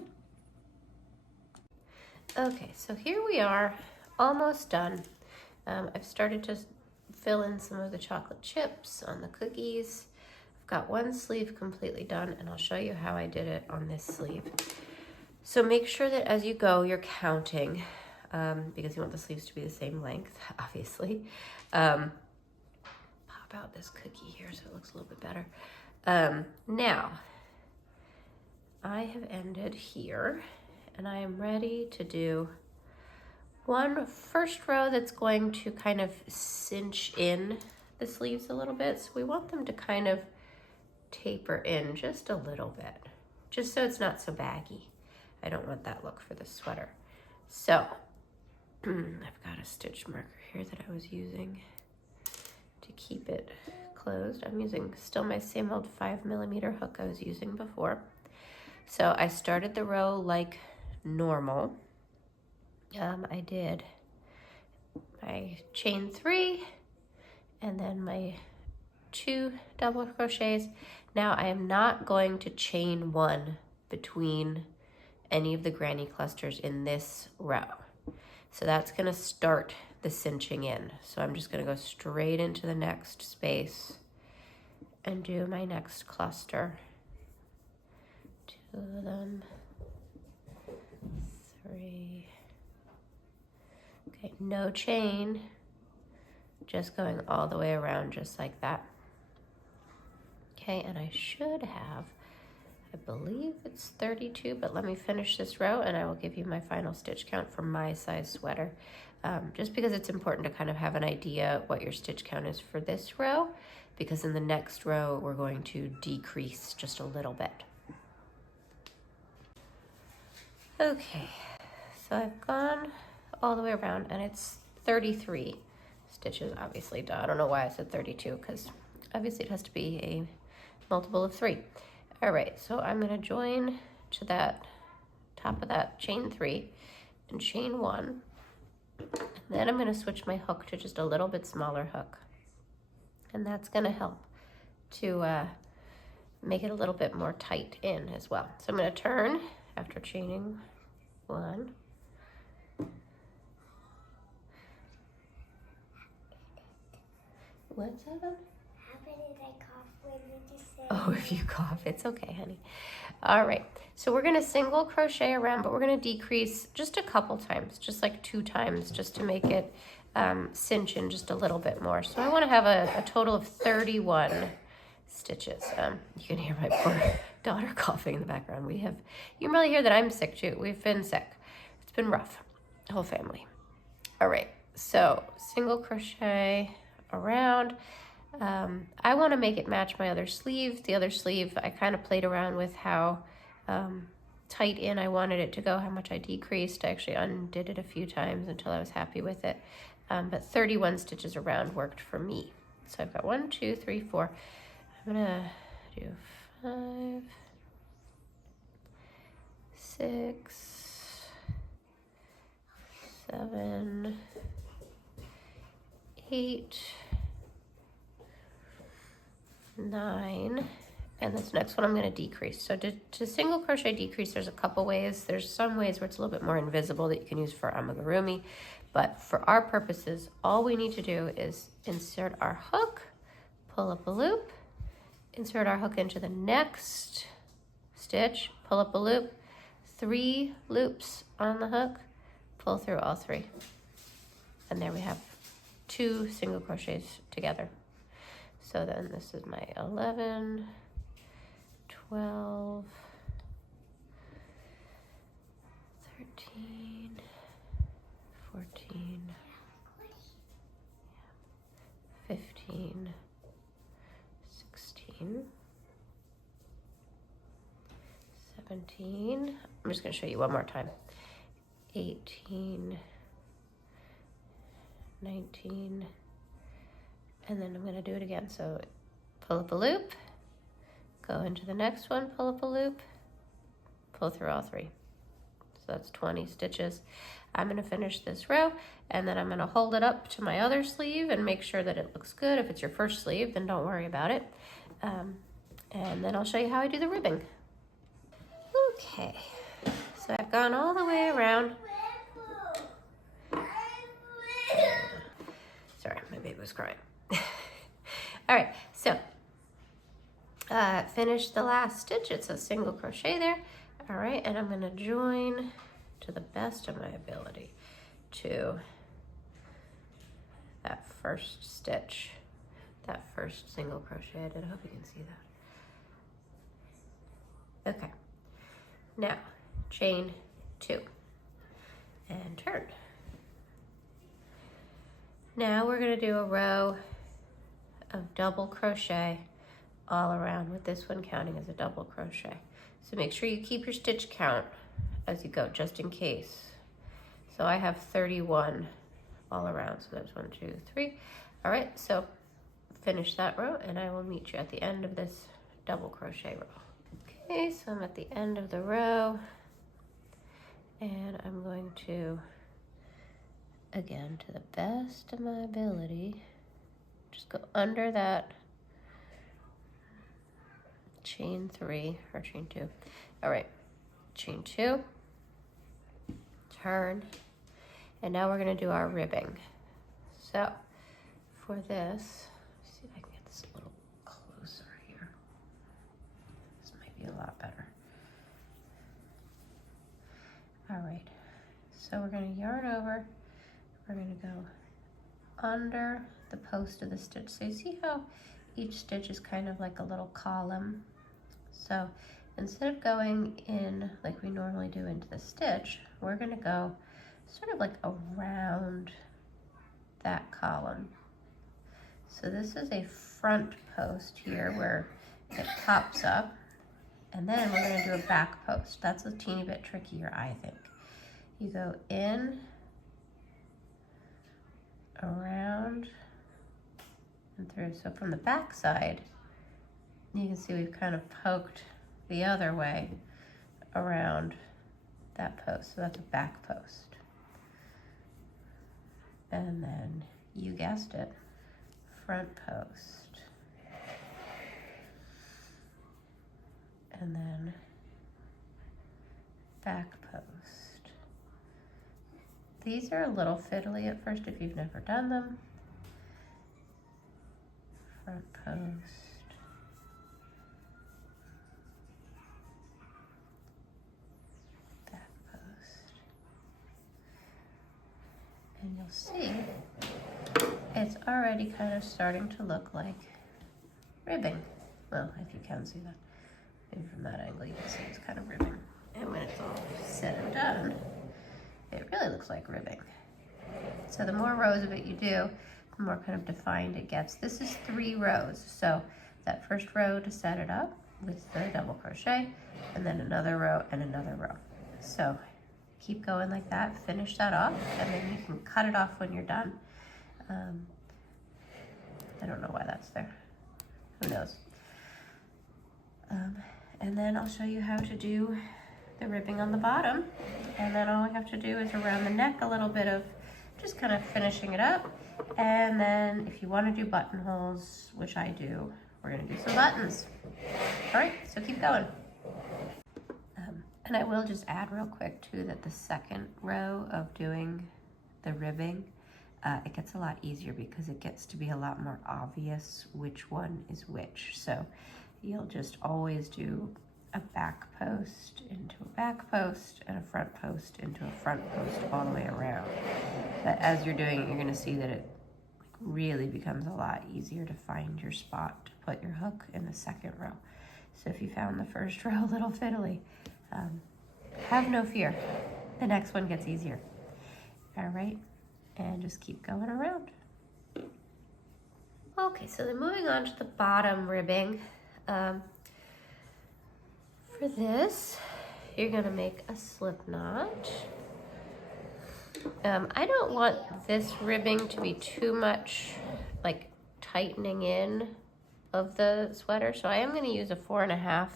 Okay, so here we are, almost done. I've started to fill in some of the chocolate chips on the cookies. I've got one sleeve completely done, and I'll show you how I did it on this sleeve. So make sure that as you go, you're counting, because you want the sleeves to be the same length, obviously. Pop out this cookie here so it looks a little bit better. Now, I have ended here, and I am ready to do one first row that's going to kind of cinch in the sleeves a little bit. So we want them to kind of taper in just a little bit, just so it's not so baggy. I don't want that look for the sweater. So I've got a stitch marker here that I was using to keep it closed. I'm using still my same old 5mm hook I was using before. So I started the row like normal. I did my chain 3 and then my 2 double crochets. Now I am not going to chain 1 between any of the granny clusters in this row. So that's going to start the cinching in. So I'm just going to go straight into the next space and do my next cluster. 2 of them, 3. Okay, no chain, just going all the way around just like that. Okay, and I should have, I believe it's 32, but let me finish this row and I will give you my final stitch count for my size sweater. Just because it's important to kind of have an idea what your stitch count is for this row, because in the next row we're going to decrease just a little bit. Okay, so I've gone all the way around and it's 33 stitches obviously done. I don't know why I said 32, because obviously it has to be a multiple of 3. All right, so I'm going to join to that top of that chain 3 and chain 1. And then I'm going to switch my hook to just a little bit smaller hook, and that's going to help to make it a little bit more tight in as well. So I'm going to turn after chaining 1. What's that on? How did I cough when you just said? Oh, if you cough, it's okay, honey. All right, so we're gonna single crochet around, but we're gonna decrease just a couple times, just like 2 times, just to make it cinch in just a little bit more. So I wanna have a total of 31 stitches. You can hear my poor daughter coughing in the background. You can probably hear that I'm sick too. We've been sick. It's been rough, the whole family. All right, so single crochet around. I want to make it match my other sleeve. The other sleeve, I kind of played around with how tight in I wanted it to go, how much I decreased. I actually undid it a few times until I was happy with it. But 31 stitches around worked for me. So I've got 1, 2, 3, 4. I'm gonna do 5, 6, 7, 8, 9, and this next one I'm going to decrease. So to single crochet decrease, there's a couple ways. There's some ways where it's a little bit more invisible that you can use for amigurumi, but for our purposes, all we need to do is insert our hook, pull up a loop, insert our hook into the next stitch, pull up a loop, 3 loops on the hook, pull through all 3. And there we have 2 single crochets together. So then this is my 11, 12, 13, 14, 15, 16, 17. I'm just going to show you one more time. 18, 19, and then I'm going to do it again. So pull up a loop, go into the next one, pull up a loop, pull through all 3. So that's 20 stitches. I'm going to finish this row, and then I'm going to hold it up to my other sleeve and make sure that it looks good. If it's your first sleeve, then don't worry about it. And then I'll show you how I do the ribbing. Okay, so I've gone all the way around. Sorry, my baby was crying. All right, so finish the last stitch. It's a single crochet there. All right, and I'm going to join to the best of my ability to that first stitch, that first single crochet I did. I hope you can see that. Okay, now chain 2 and turn. Now we're going to do a row of double crochet all around, with this one counting as a double crochet. So make sure you keep your stitch count as you go, just in case. So I have 31 all around, so there's 1, 2, 3. All right, so finish that row and I will meet you at the end of this double crochet row. Okay, so I'm at the end of the row, and I'm going to, again, to the best of my ability, just go under that chain 3 or chain 2. All right, chain 2, turn, and now we're going to do our ribbing. So for this, let's see if I can get this a little closer here. This might be a lot better. All right, so we're going to yarn over. We're going to go under the post of the stitch. So you see how each stitch is kind of like a little column? So instead of going in like we normally do into the stitch, we're going to go sort of like around that column. So this is a front post here where it pops up, and then we're going to do a back post. That's a teeny bit trickier, I think. You go in, around, and through. So from the back side, you can see we've kind of poked the other way around that post. So that's a back post. And then, you guessed it, front post. And then back post. These are a little fiddly at first if you've never done them. Front post. Back post. And you'll see it's already kind of starting to look like ribbing. Well, if you can see that. Maybe from that angle you can see it's kind of ribbing. And when it's all said and done, it really looks like ribbing. So the more rows of it you do, the more kind of defined it gets. This is 3 rows. So that first row to set it up with the double crochet, and then another row and another row. So keep going like that, finish that off, and then you can cut it off when you're done. I don't know why that's there. Who knows? And then I'll show you how to do the ribbing on the bottom. And then all we have to do is around the neck a little bit of just kind of finishing it up. And then if you want to do buttonholes, which I do, we're going to do some buttons. All right, so keep going. And I will just add real quick too that the second row of doing the ribbing, it gets a lot easier because it gets to be a lot more obvious which one is which. So you'll just always do a back post into a back post and a front post into a front post all the way around. But as you're doing it, you're going to see that it really becomes a lot easier to find your spot to put your hook in the second row. So if you found the first row a little fiddly, have no fear. The next one gets easier. All right, and just keep going around. Okay, so then moving on to the bottom ribbing. For this, you're gonna make a slip knot. I don't want this ribbing to be too much like tightening in of the sweater, so I am gonna use a 4.5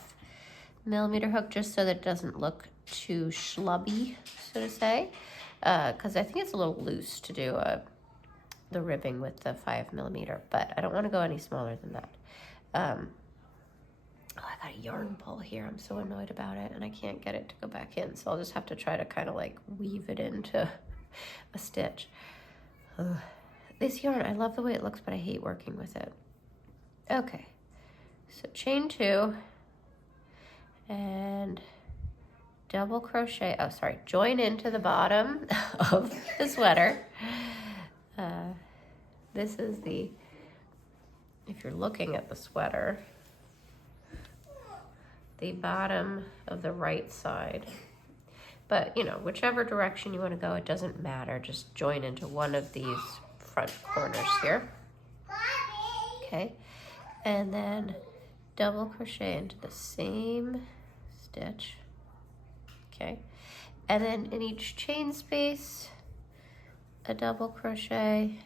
millimeter hook just so that it doesn't look too schlubby, so to say, because I think it's a little loose to do the ribbing with the 5 millimeter, but I don't want to go any smaller than that. Oh, I got a yarn pull here. I'm so annoyed about it, and I can't get it to go back in, so I'll just have to try to kind of like weave it into a stitch. Ugh. This yarn, I love the way it looks, but I hate working with it. Okay, so chain 2 and double crochet, join into the bottom of the sweater. This is the, if you're looking at the sweater, the bottom of the right side. But, you know, whichever direction you want to go, it doesn't matter. Just join into one of these front corners here. Okay, and then double crochet into the same stitch. Okay, and then in each chain space, a double crochet,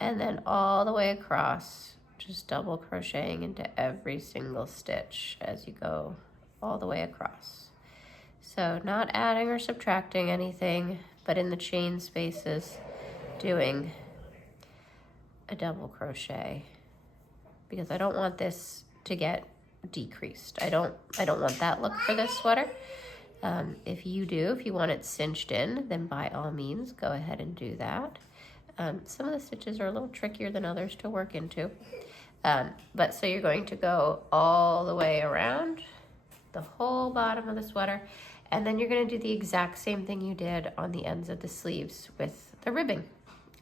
and then all the way across, just double crocheting into every single stitch as you go all the way across. So not adding or subtracting anything, but in the chain spaces, doing a double crochet, because I don't want this to get decreased. I don't want that look for this sweater. If you want it cinched in, then by all means, go ahead and do that. Some of the stitches are a little trickier than others to work into. But so you're going to go all the way around the whole bottom of the sweater, and then you're going to do the exact same thing you did on the ends of the sleeves with the ribbing.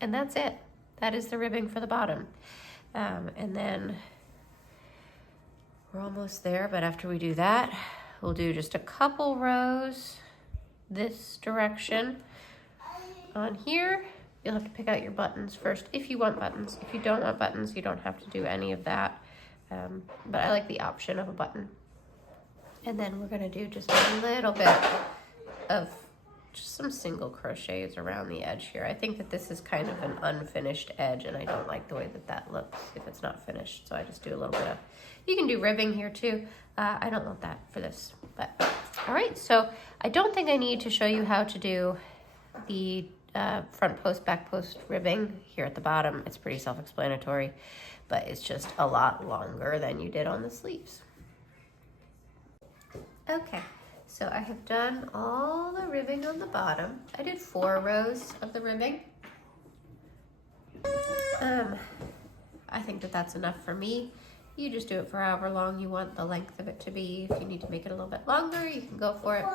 And that's it. That is the ribbing for the bottom. And then we're almost there, but after we do that, we'll do just a couple rows this direction on here. You'll have to pick out your buttons first if you want buttons. If you don't want buttons, you don't have to do any of that. But I like the option of a button. And then we're gonna do just a little bit of just some single crochets around the edge here. I think that this is kind of an unfinished edge, and I don't like the way that that looks if it's not finished. So I just do a little bit of, you can do ribbing here too. I don't want that for this, but all right. So I don't think I need to show you how to do the front post, back post ribbing here at the bottom. It's pretty self-explanatory, but it's just a lot longer than you did on the sleeves. Okay, so I have done all the ribbing on the bottom. I did 4 rows of the ribbing. I think that that's enough for me. You just do it for however long you want the length of it to be. If you need to make it a little bit longer, you can go for it.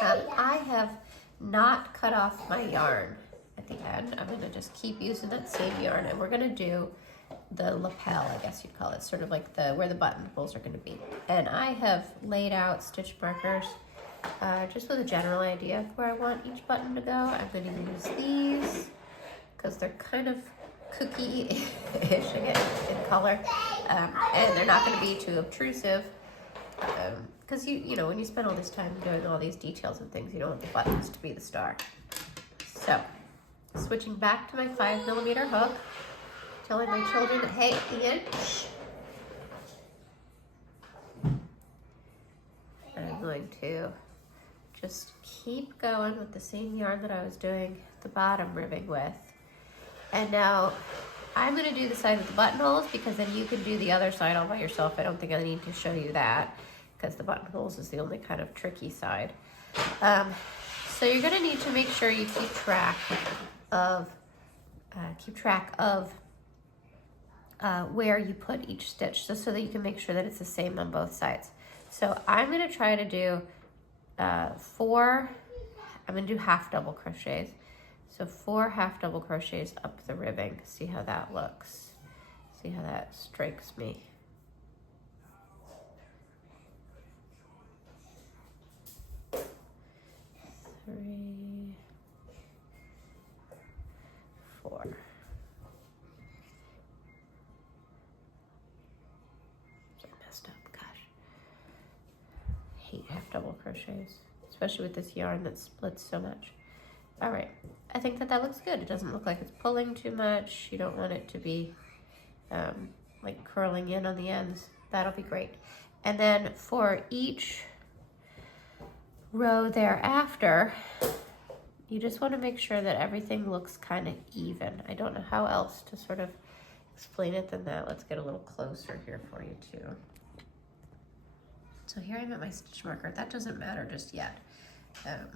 I have not cut off my yarn at the end. I'm gonna just keep using that same yarn, and we're gonna do the lapel, I guess you'd call it, sort of like where the buttonholes are going to be. And I have laid out stitch markers just with a general idea of where I want each button to go. I'm going to use these because they're kind of cookie-ish again in color, and they're not going to be too obtrusive. Because you know, when you spend all this time doing all these details and things, you don't want the buttons to be the star. So, switching back to my 5mm hook, telling my children that, hey, Ian, shh. I'm going to just keep going with the same yarn that I was doing the bottom ribbing with. And now I'm going to do the side with the buttonholes because then you can do the other side all by yourself. I don't think I need to show you that because the buttonholes is the only kind of tricky side. So you're going to need to make sure you keep track of where you put each stitch, just so that you can make sure that it's the same on both sides. So I'm going to try to do I'm going to do half double crochets. So 4 half double crochets up the ribbing. See how that looks. See how that strikes me. 3, 4. I messed up, gosh. Hate half double crochets, especially with this yarn that splits so much. All right, I think that looks good. It doesn't look like it's pulling too much. You don't want it to be like curling in on the ends. That'll be great. And then for each row thereafter, you just want to make sure that everything looks kind of even. I don't know how else to sort of explain it than that. Let's get a little closer here for you too. So here I'm at my stitch marker. That doesn't matter just yet.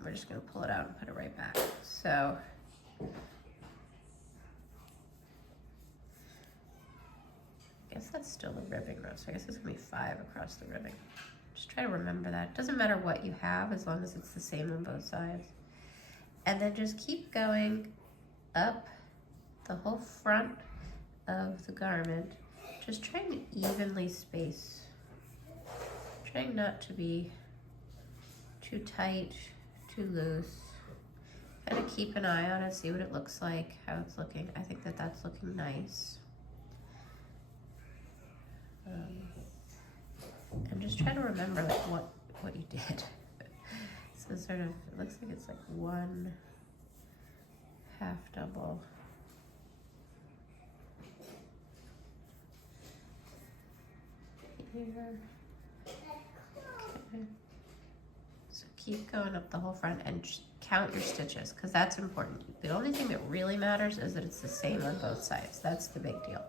We're just going to pull it out and put it right back. So I guess that's still the ribbing row. So I guess it's going to be 5 across the ribbing. Just try to remember that. It doesn't matter what you have as long as it's the same on both sides. And then just keep going up the whole front of the garment, just trying to evenly space. Trying not to be too tight, too loose. Kind of keep an eye on it, see what it looks like, how it's looking. I think that that's looking nice. And just try to remember like what you did. So sort of, it looks like it's like 1 half double. Here. Okay. So keep going up the whole front and count your stitches because that's important. The only thing that really matters is that it's the same on both sides. That's the big deal.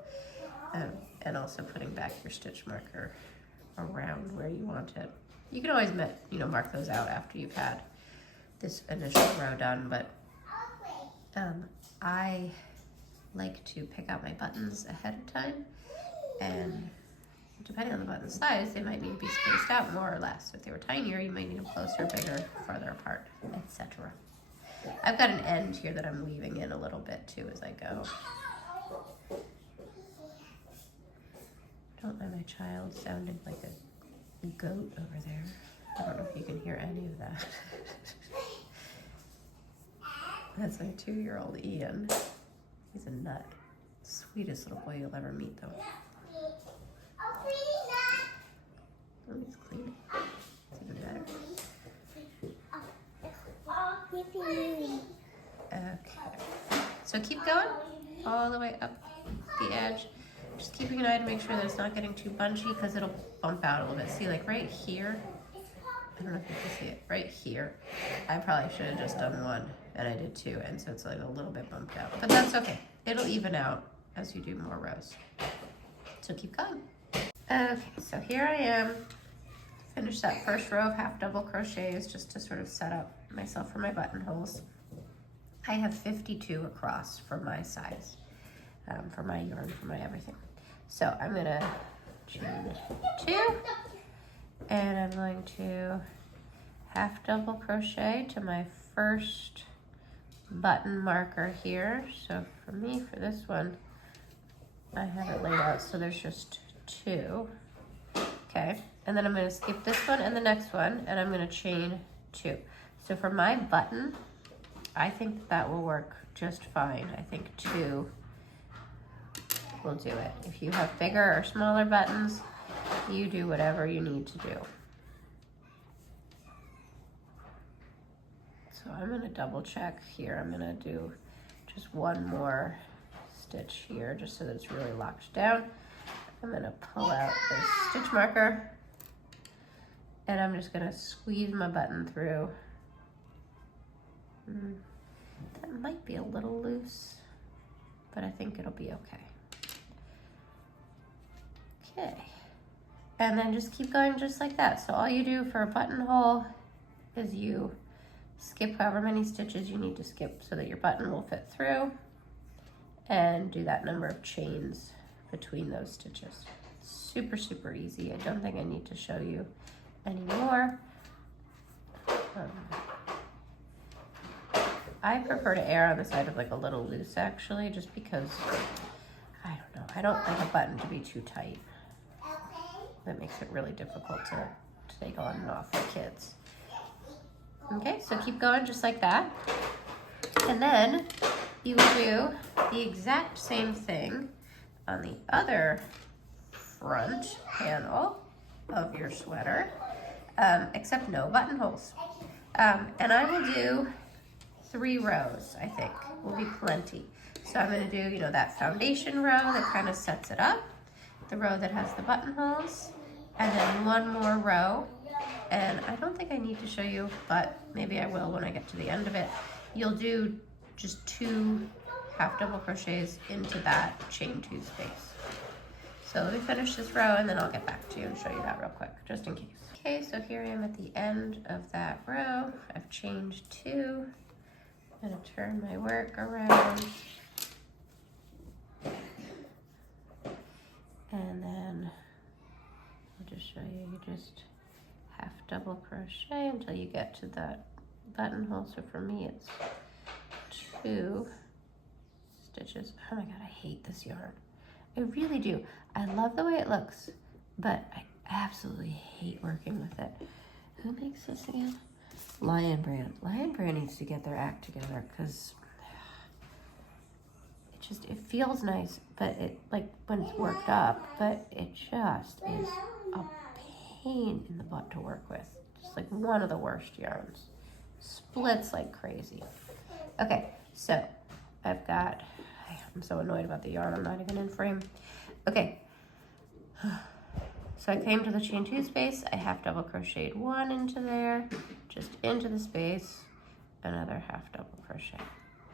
And also putting back your stitch marker around where you want it. You can always mark those out after you've had this initial row done, but I like to pick out my buttons ahead of time, and depending on the button size, they might need to be spaced out more or less. If they were tinier, you might need them closer, bigger, farther apart, etc. I've got an end here that I'm weaving in a little bit too as I go. Don't mind my child sounding like a goat over there. I don't know if you can hear any of that. That's my 2-year-old Ian. He's a nut. Sweetest little boy you'll ever meet, though. Oh, he's cleaning. It's even better. Okay. So keep going all the way up the edge. Just keeping an eye to make sure that it's not getting too bunchy because it'll bump out a little bit. See, like right here, I don't know if you can see it, right here, I probably should have just done 1, and I did 2, and so it's like a little bit bumped out. But that's okay. It'll even out as you do more rows. So keep going. Okay, so here I am. Finish that first row of half double crochets just to sort of set up myself for my buttonholes. I have 52 across for my size, for my yarn, for my everything. So I'm gonna chain 2, and I'm going to half double crochet to my first button marker here. So for me, for this one, I have it laid out so there's just 2. Okay, and then I'm going to skip this one and the next one, and I'm going to chain 2. So for my button, I think that will work just fine. I think 2 will do it. If you have bigger or smaller buttons, you do whatever you need to do. So I'm going to double check here. I'm going to do just one more stitch here just so that it's really locked down. I'm going to pull out this stitch marker and I'm just going to squeeze my button through. That might be a little loose, but I think it'll be okay. Okay, and then just keep going just like that. So all you do for a buttonhole is you skip however many stitches you need to skip so that your button will fit through, and do that number of chains between those stitches. Super, super easy. I don't think I need to show you anymore. I prefer to err on the side of like a little loose actually, just because, I don't know, I don't like a button to be too tight. That makes it really difficult to take on and off for kids. Okay, so keep going just like that. And then you will do the exact same thing on the other front panel of your sweater, except no buttonholes. And I will do 3 rows, I think, will be plenty. So I'm gonna do, that foundation row that kind of sets it up, the row that has the buttonholes, and then one more row. And I don't think I need to show you, but maybe I will when I get to the end of it. You'll do just 2 half double crochets into that chain 2 space. So let me finish this row and then I'll get back to you and show you that real quick, just in case. Okay, so here I am at the end of that row. I've chained 2. I'm gonna turn my work around. And then I'll just show you, you just half double crochet until you get to that buttonhole. So for me, it's 2 stitches. Oh my God, I hate this yarn. I really do. I love the way it looks, but I absolutely hate working with it. Who makes this again? Lion Brand. Lion Brand needs to get their act together because it feels nice, but it, like when it's worked up, but it just is a pain in the butt to work with. Just like one of the worst yarns. Splits like crazy. Okay, so I'm so annoyed about the yarn, I'm not even in frame. Okay, so I came to the chain 2 space, I half double crocheted 1 into there, just into the space, another half double crochet.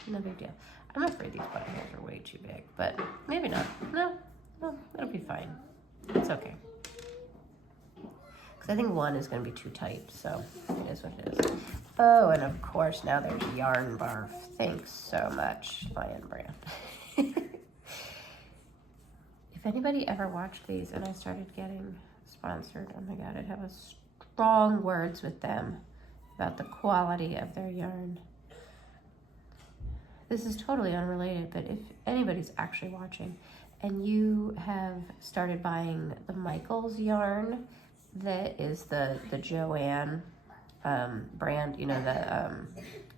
No big deal. I'm afraid these buttonholes are way too big, but maybe not. No, it'll be fine. It's okay. Because I think 1 is going to be too tight, so it is what it is. Oh, and of course now there's yarn barf. Thanks so much, Lion Brand. If anybody ever watched these and I started getting sponsored, oh my God, I'd have a strong words with them about the quality of their yarn. This is totally unrelated, but if anybody's actually watching and you have started buying the Michaels yarn, that is the Joanne brand, the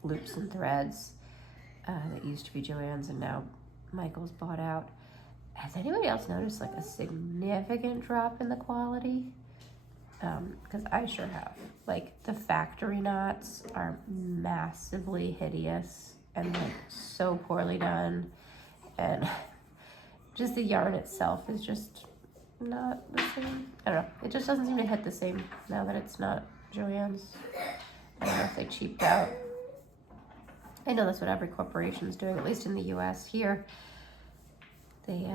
loops and threads that used to be Joann's and now Michaels bought out. Has anybody else noticed like a significant drop in the quality? Because I sure have. Like the factory knots are massively hideous and like so poorly done, and just the yarn itself is just not the same. I don't know, it just doesn't seem to hit the same now that it's not Joann's. I don't know if they cheaped out. I know that's what every corporation's doing, at least in the US. Here they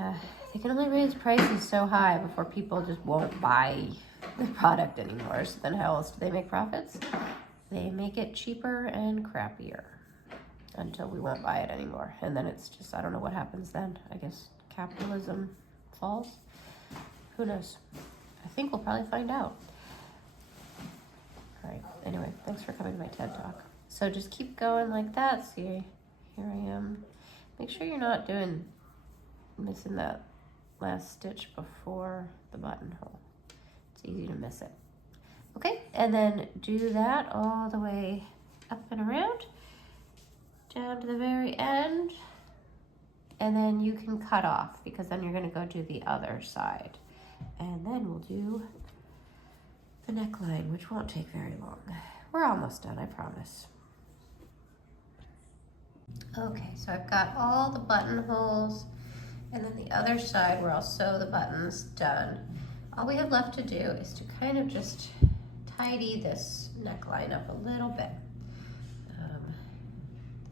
can only raise prices so high before people just won't buy the product anymore. So then how else do they make profits? They make it cheaper and crappier until we won't buy it anymore. And then it's just, I don't know what happens then. I guess capitalism falls. Who knows? I think we'll probably find out. All right, anyway, thanks for coming to my TED Talk. So just keep going like that. See, here I am. Make sure you're not missing that last stitch before the buttonhole. It's easy to miss it. Okay, and then do that all the way up and around, down to the very end, and then you can cut off because then you're gonna go do the other side. And then we'll do the neckline, which won't take very long. We're almost done, I promise. Okay, so I've got all the buttonholes and then the other side where I'll sew the buttons done. All we have left to do is to kind of just tidy this neckline up a little bit.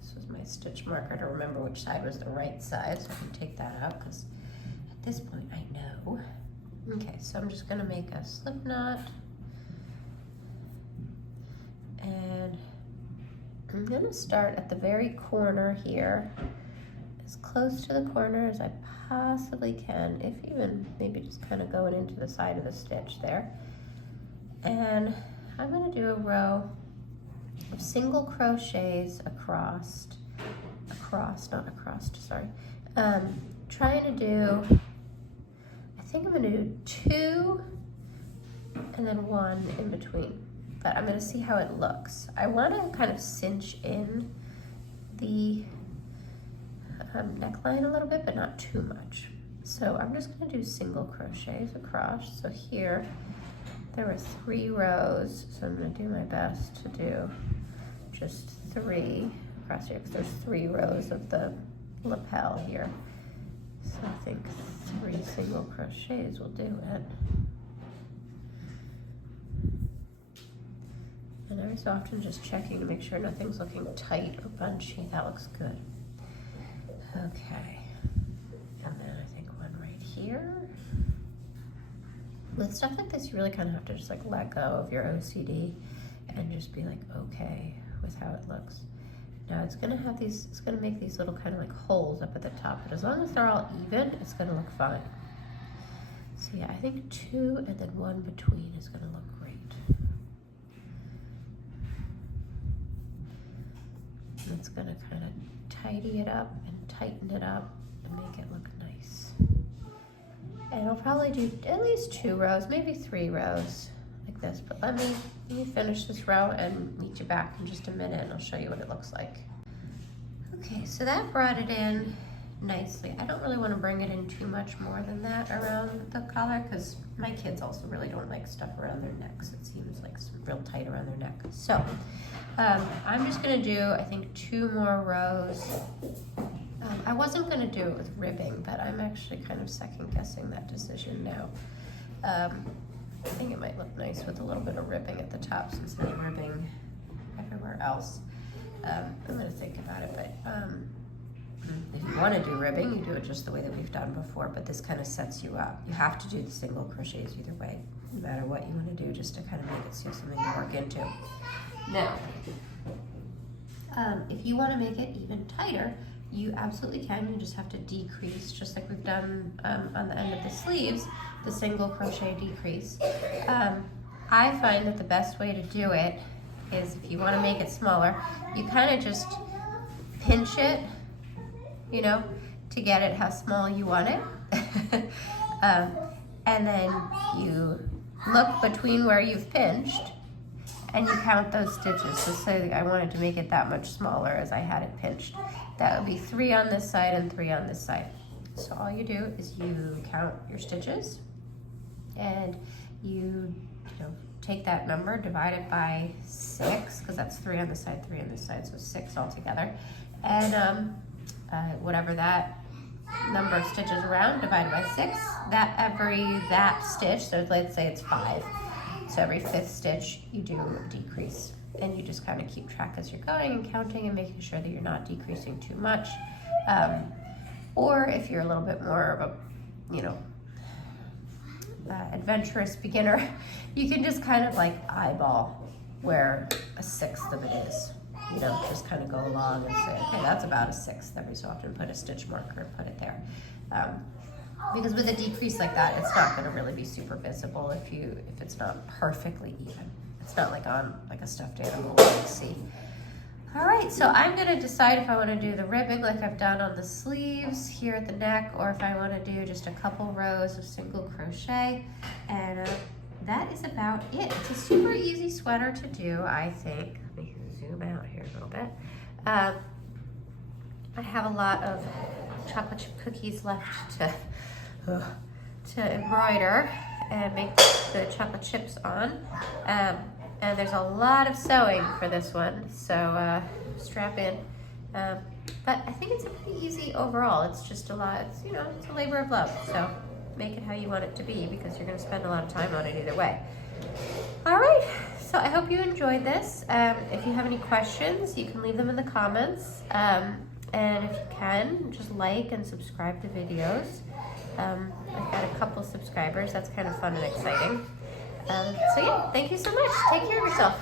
This was my stitch marker to remember which side was the right side, so I can take that out because at this point I know. Okay, so I'm just gonna make a slip knot, and I'm gonna start at the very corner here, as close to the corner as I possibly can, if even maybe just kind of going into the side of the stitch there. And I'm gonna do a row of single crochets across, sorry. Trying to do, I think I'm gonna do 2 and then 1 in between, but I'm gonna see how it looks. I wanna kind of cinch in the neckline a little bit, but not too much. So I'm just gonna do single crochets across. So here, there were 3 rows, so I'm gonna do my best to do just 3 across here, because there's 3 rows of the lapel here. So I think 3 single crochets will do it. And every so often just checking to make sure nothing's looking tight or bunchy. That looks good. Okay, and then I think 1 right here. With stuff like this, you really kind of have to just like let go of your OCD and just be like okay with how it looks. Now it's gonna have these, it's gonna make these little kind of like holes up at the top, but as long as they're all even, it's gonna look fine. So yeah, I think 2 and then 1 between is gonna look great. And it's gonna kind of tidy it up and tighten it up and make it look nice. And I'll probably do at least 2 rows, maybe 3 rows like this, but let me finish this row and meet you back in just a minute and I'll show you what it looks like. Okay, so that brought it in nicely. I don't really want to bring it in too much more than that around the collar because my kids also really don't like stuff around their necks. It seems like it's real tight around their neck. So I'm just gonna do, I think, 2 more rows. I wasn't gonna do it with ribbing, but I'm actually kind of second guessing that decision now. I think it might look nice with a little bit of ribbing at the top since there's ribbing everywhere else. I'm gonna think about it, but if you wanna do ribbing, you do it just the way that we've done before, but this kind of sets you up. You have to do the single crochets either way, no matter what you wanna do, just to kind of make it so something to work into. Now, if you wanna make it even tighter, you absolutely can. You just have to decrease, just like we've done on the end of the sleeves, the single crochet decrease. I find that the best way to do it is if you want to make it smaller, you kind of just pinch it, you know, to get it how small you want it. And then you look between where you've pinched and you count those stitches. So say I wanted to make it that much smaller as I had it pinched. That would be 3 on this side and 3 on this side. So all you do is you count your stitches and you take that number, divide it by 6, because that's 3 on this side, 3 on this side, so 6 altogether. And whatever that number of stitches around, divided by 6, that stitch, so let's say it's 5. So every 5th stitch, you do a decrease. And you just kind of keep track as you're going and counting and making sure that you're not decreasing too much. Or if you're a little bit more of a, adventurous beginner, you can just kind of like eyeball where a 1/6 of it is. Just kind of go along and say, okay, that's about a 1/6. Every so often put a stitch marker and put it there. Because with a decrease like that, it's not going to really be super visible if it's not perfectly even. It's not like on like a stuffed animal where you see. All right, so I'm gonna decide if I wanna do the ribbing like I've done on the sleeves here at the neck, or if I wanna do just a couple rows of single crochet. And that is about it. It's a super easy sweater to do, I think. Let me zoom out here a little bit. I have a lot of chocolate chip cookies left to embroider and make the chocolate chips on. And there's a lot of sewing for this one, so strap in. But I think it's pretty easy overall. It's just a lot, it's, you know, it's a labor of love. So make it how you want it to be, because you're gonna spend a lot of time on it either way. All right, so I hope you enjoyed this. If you have any questions, you can leave them in the comments. And if you can, just like and subscribe to videos. I've got a couple subscribers. That's kind of fun and exciting. So yeah, thank you so much. Take care of yourself.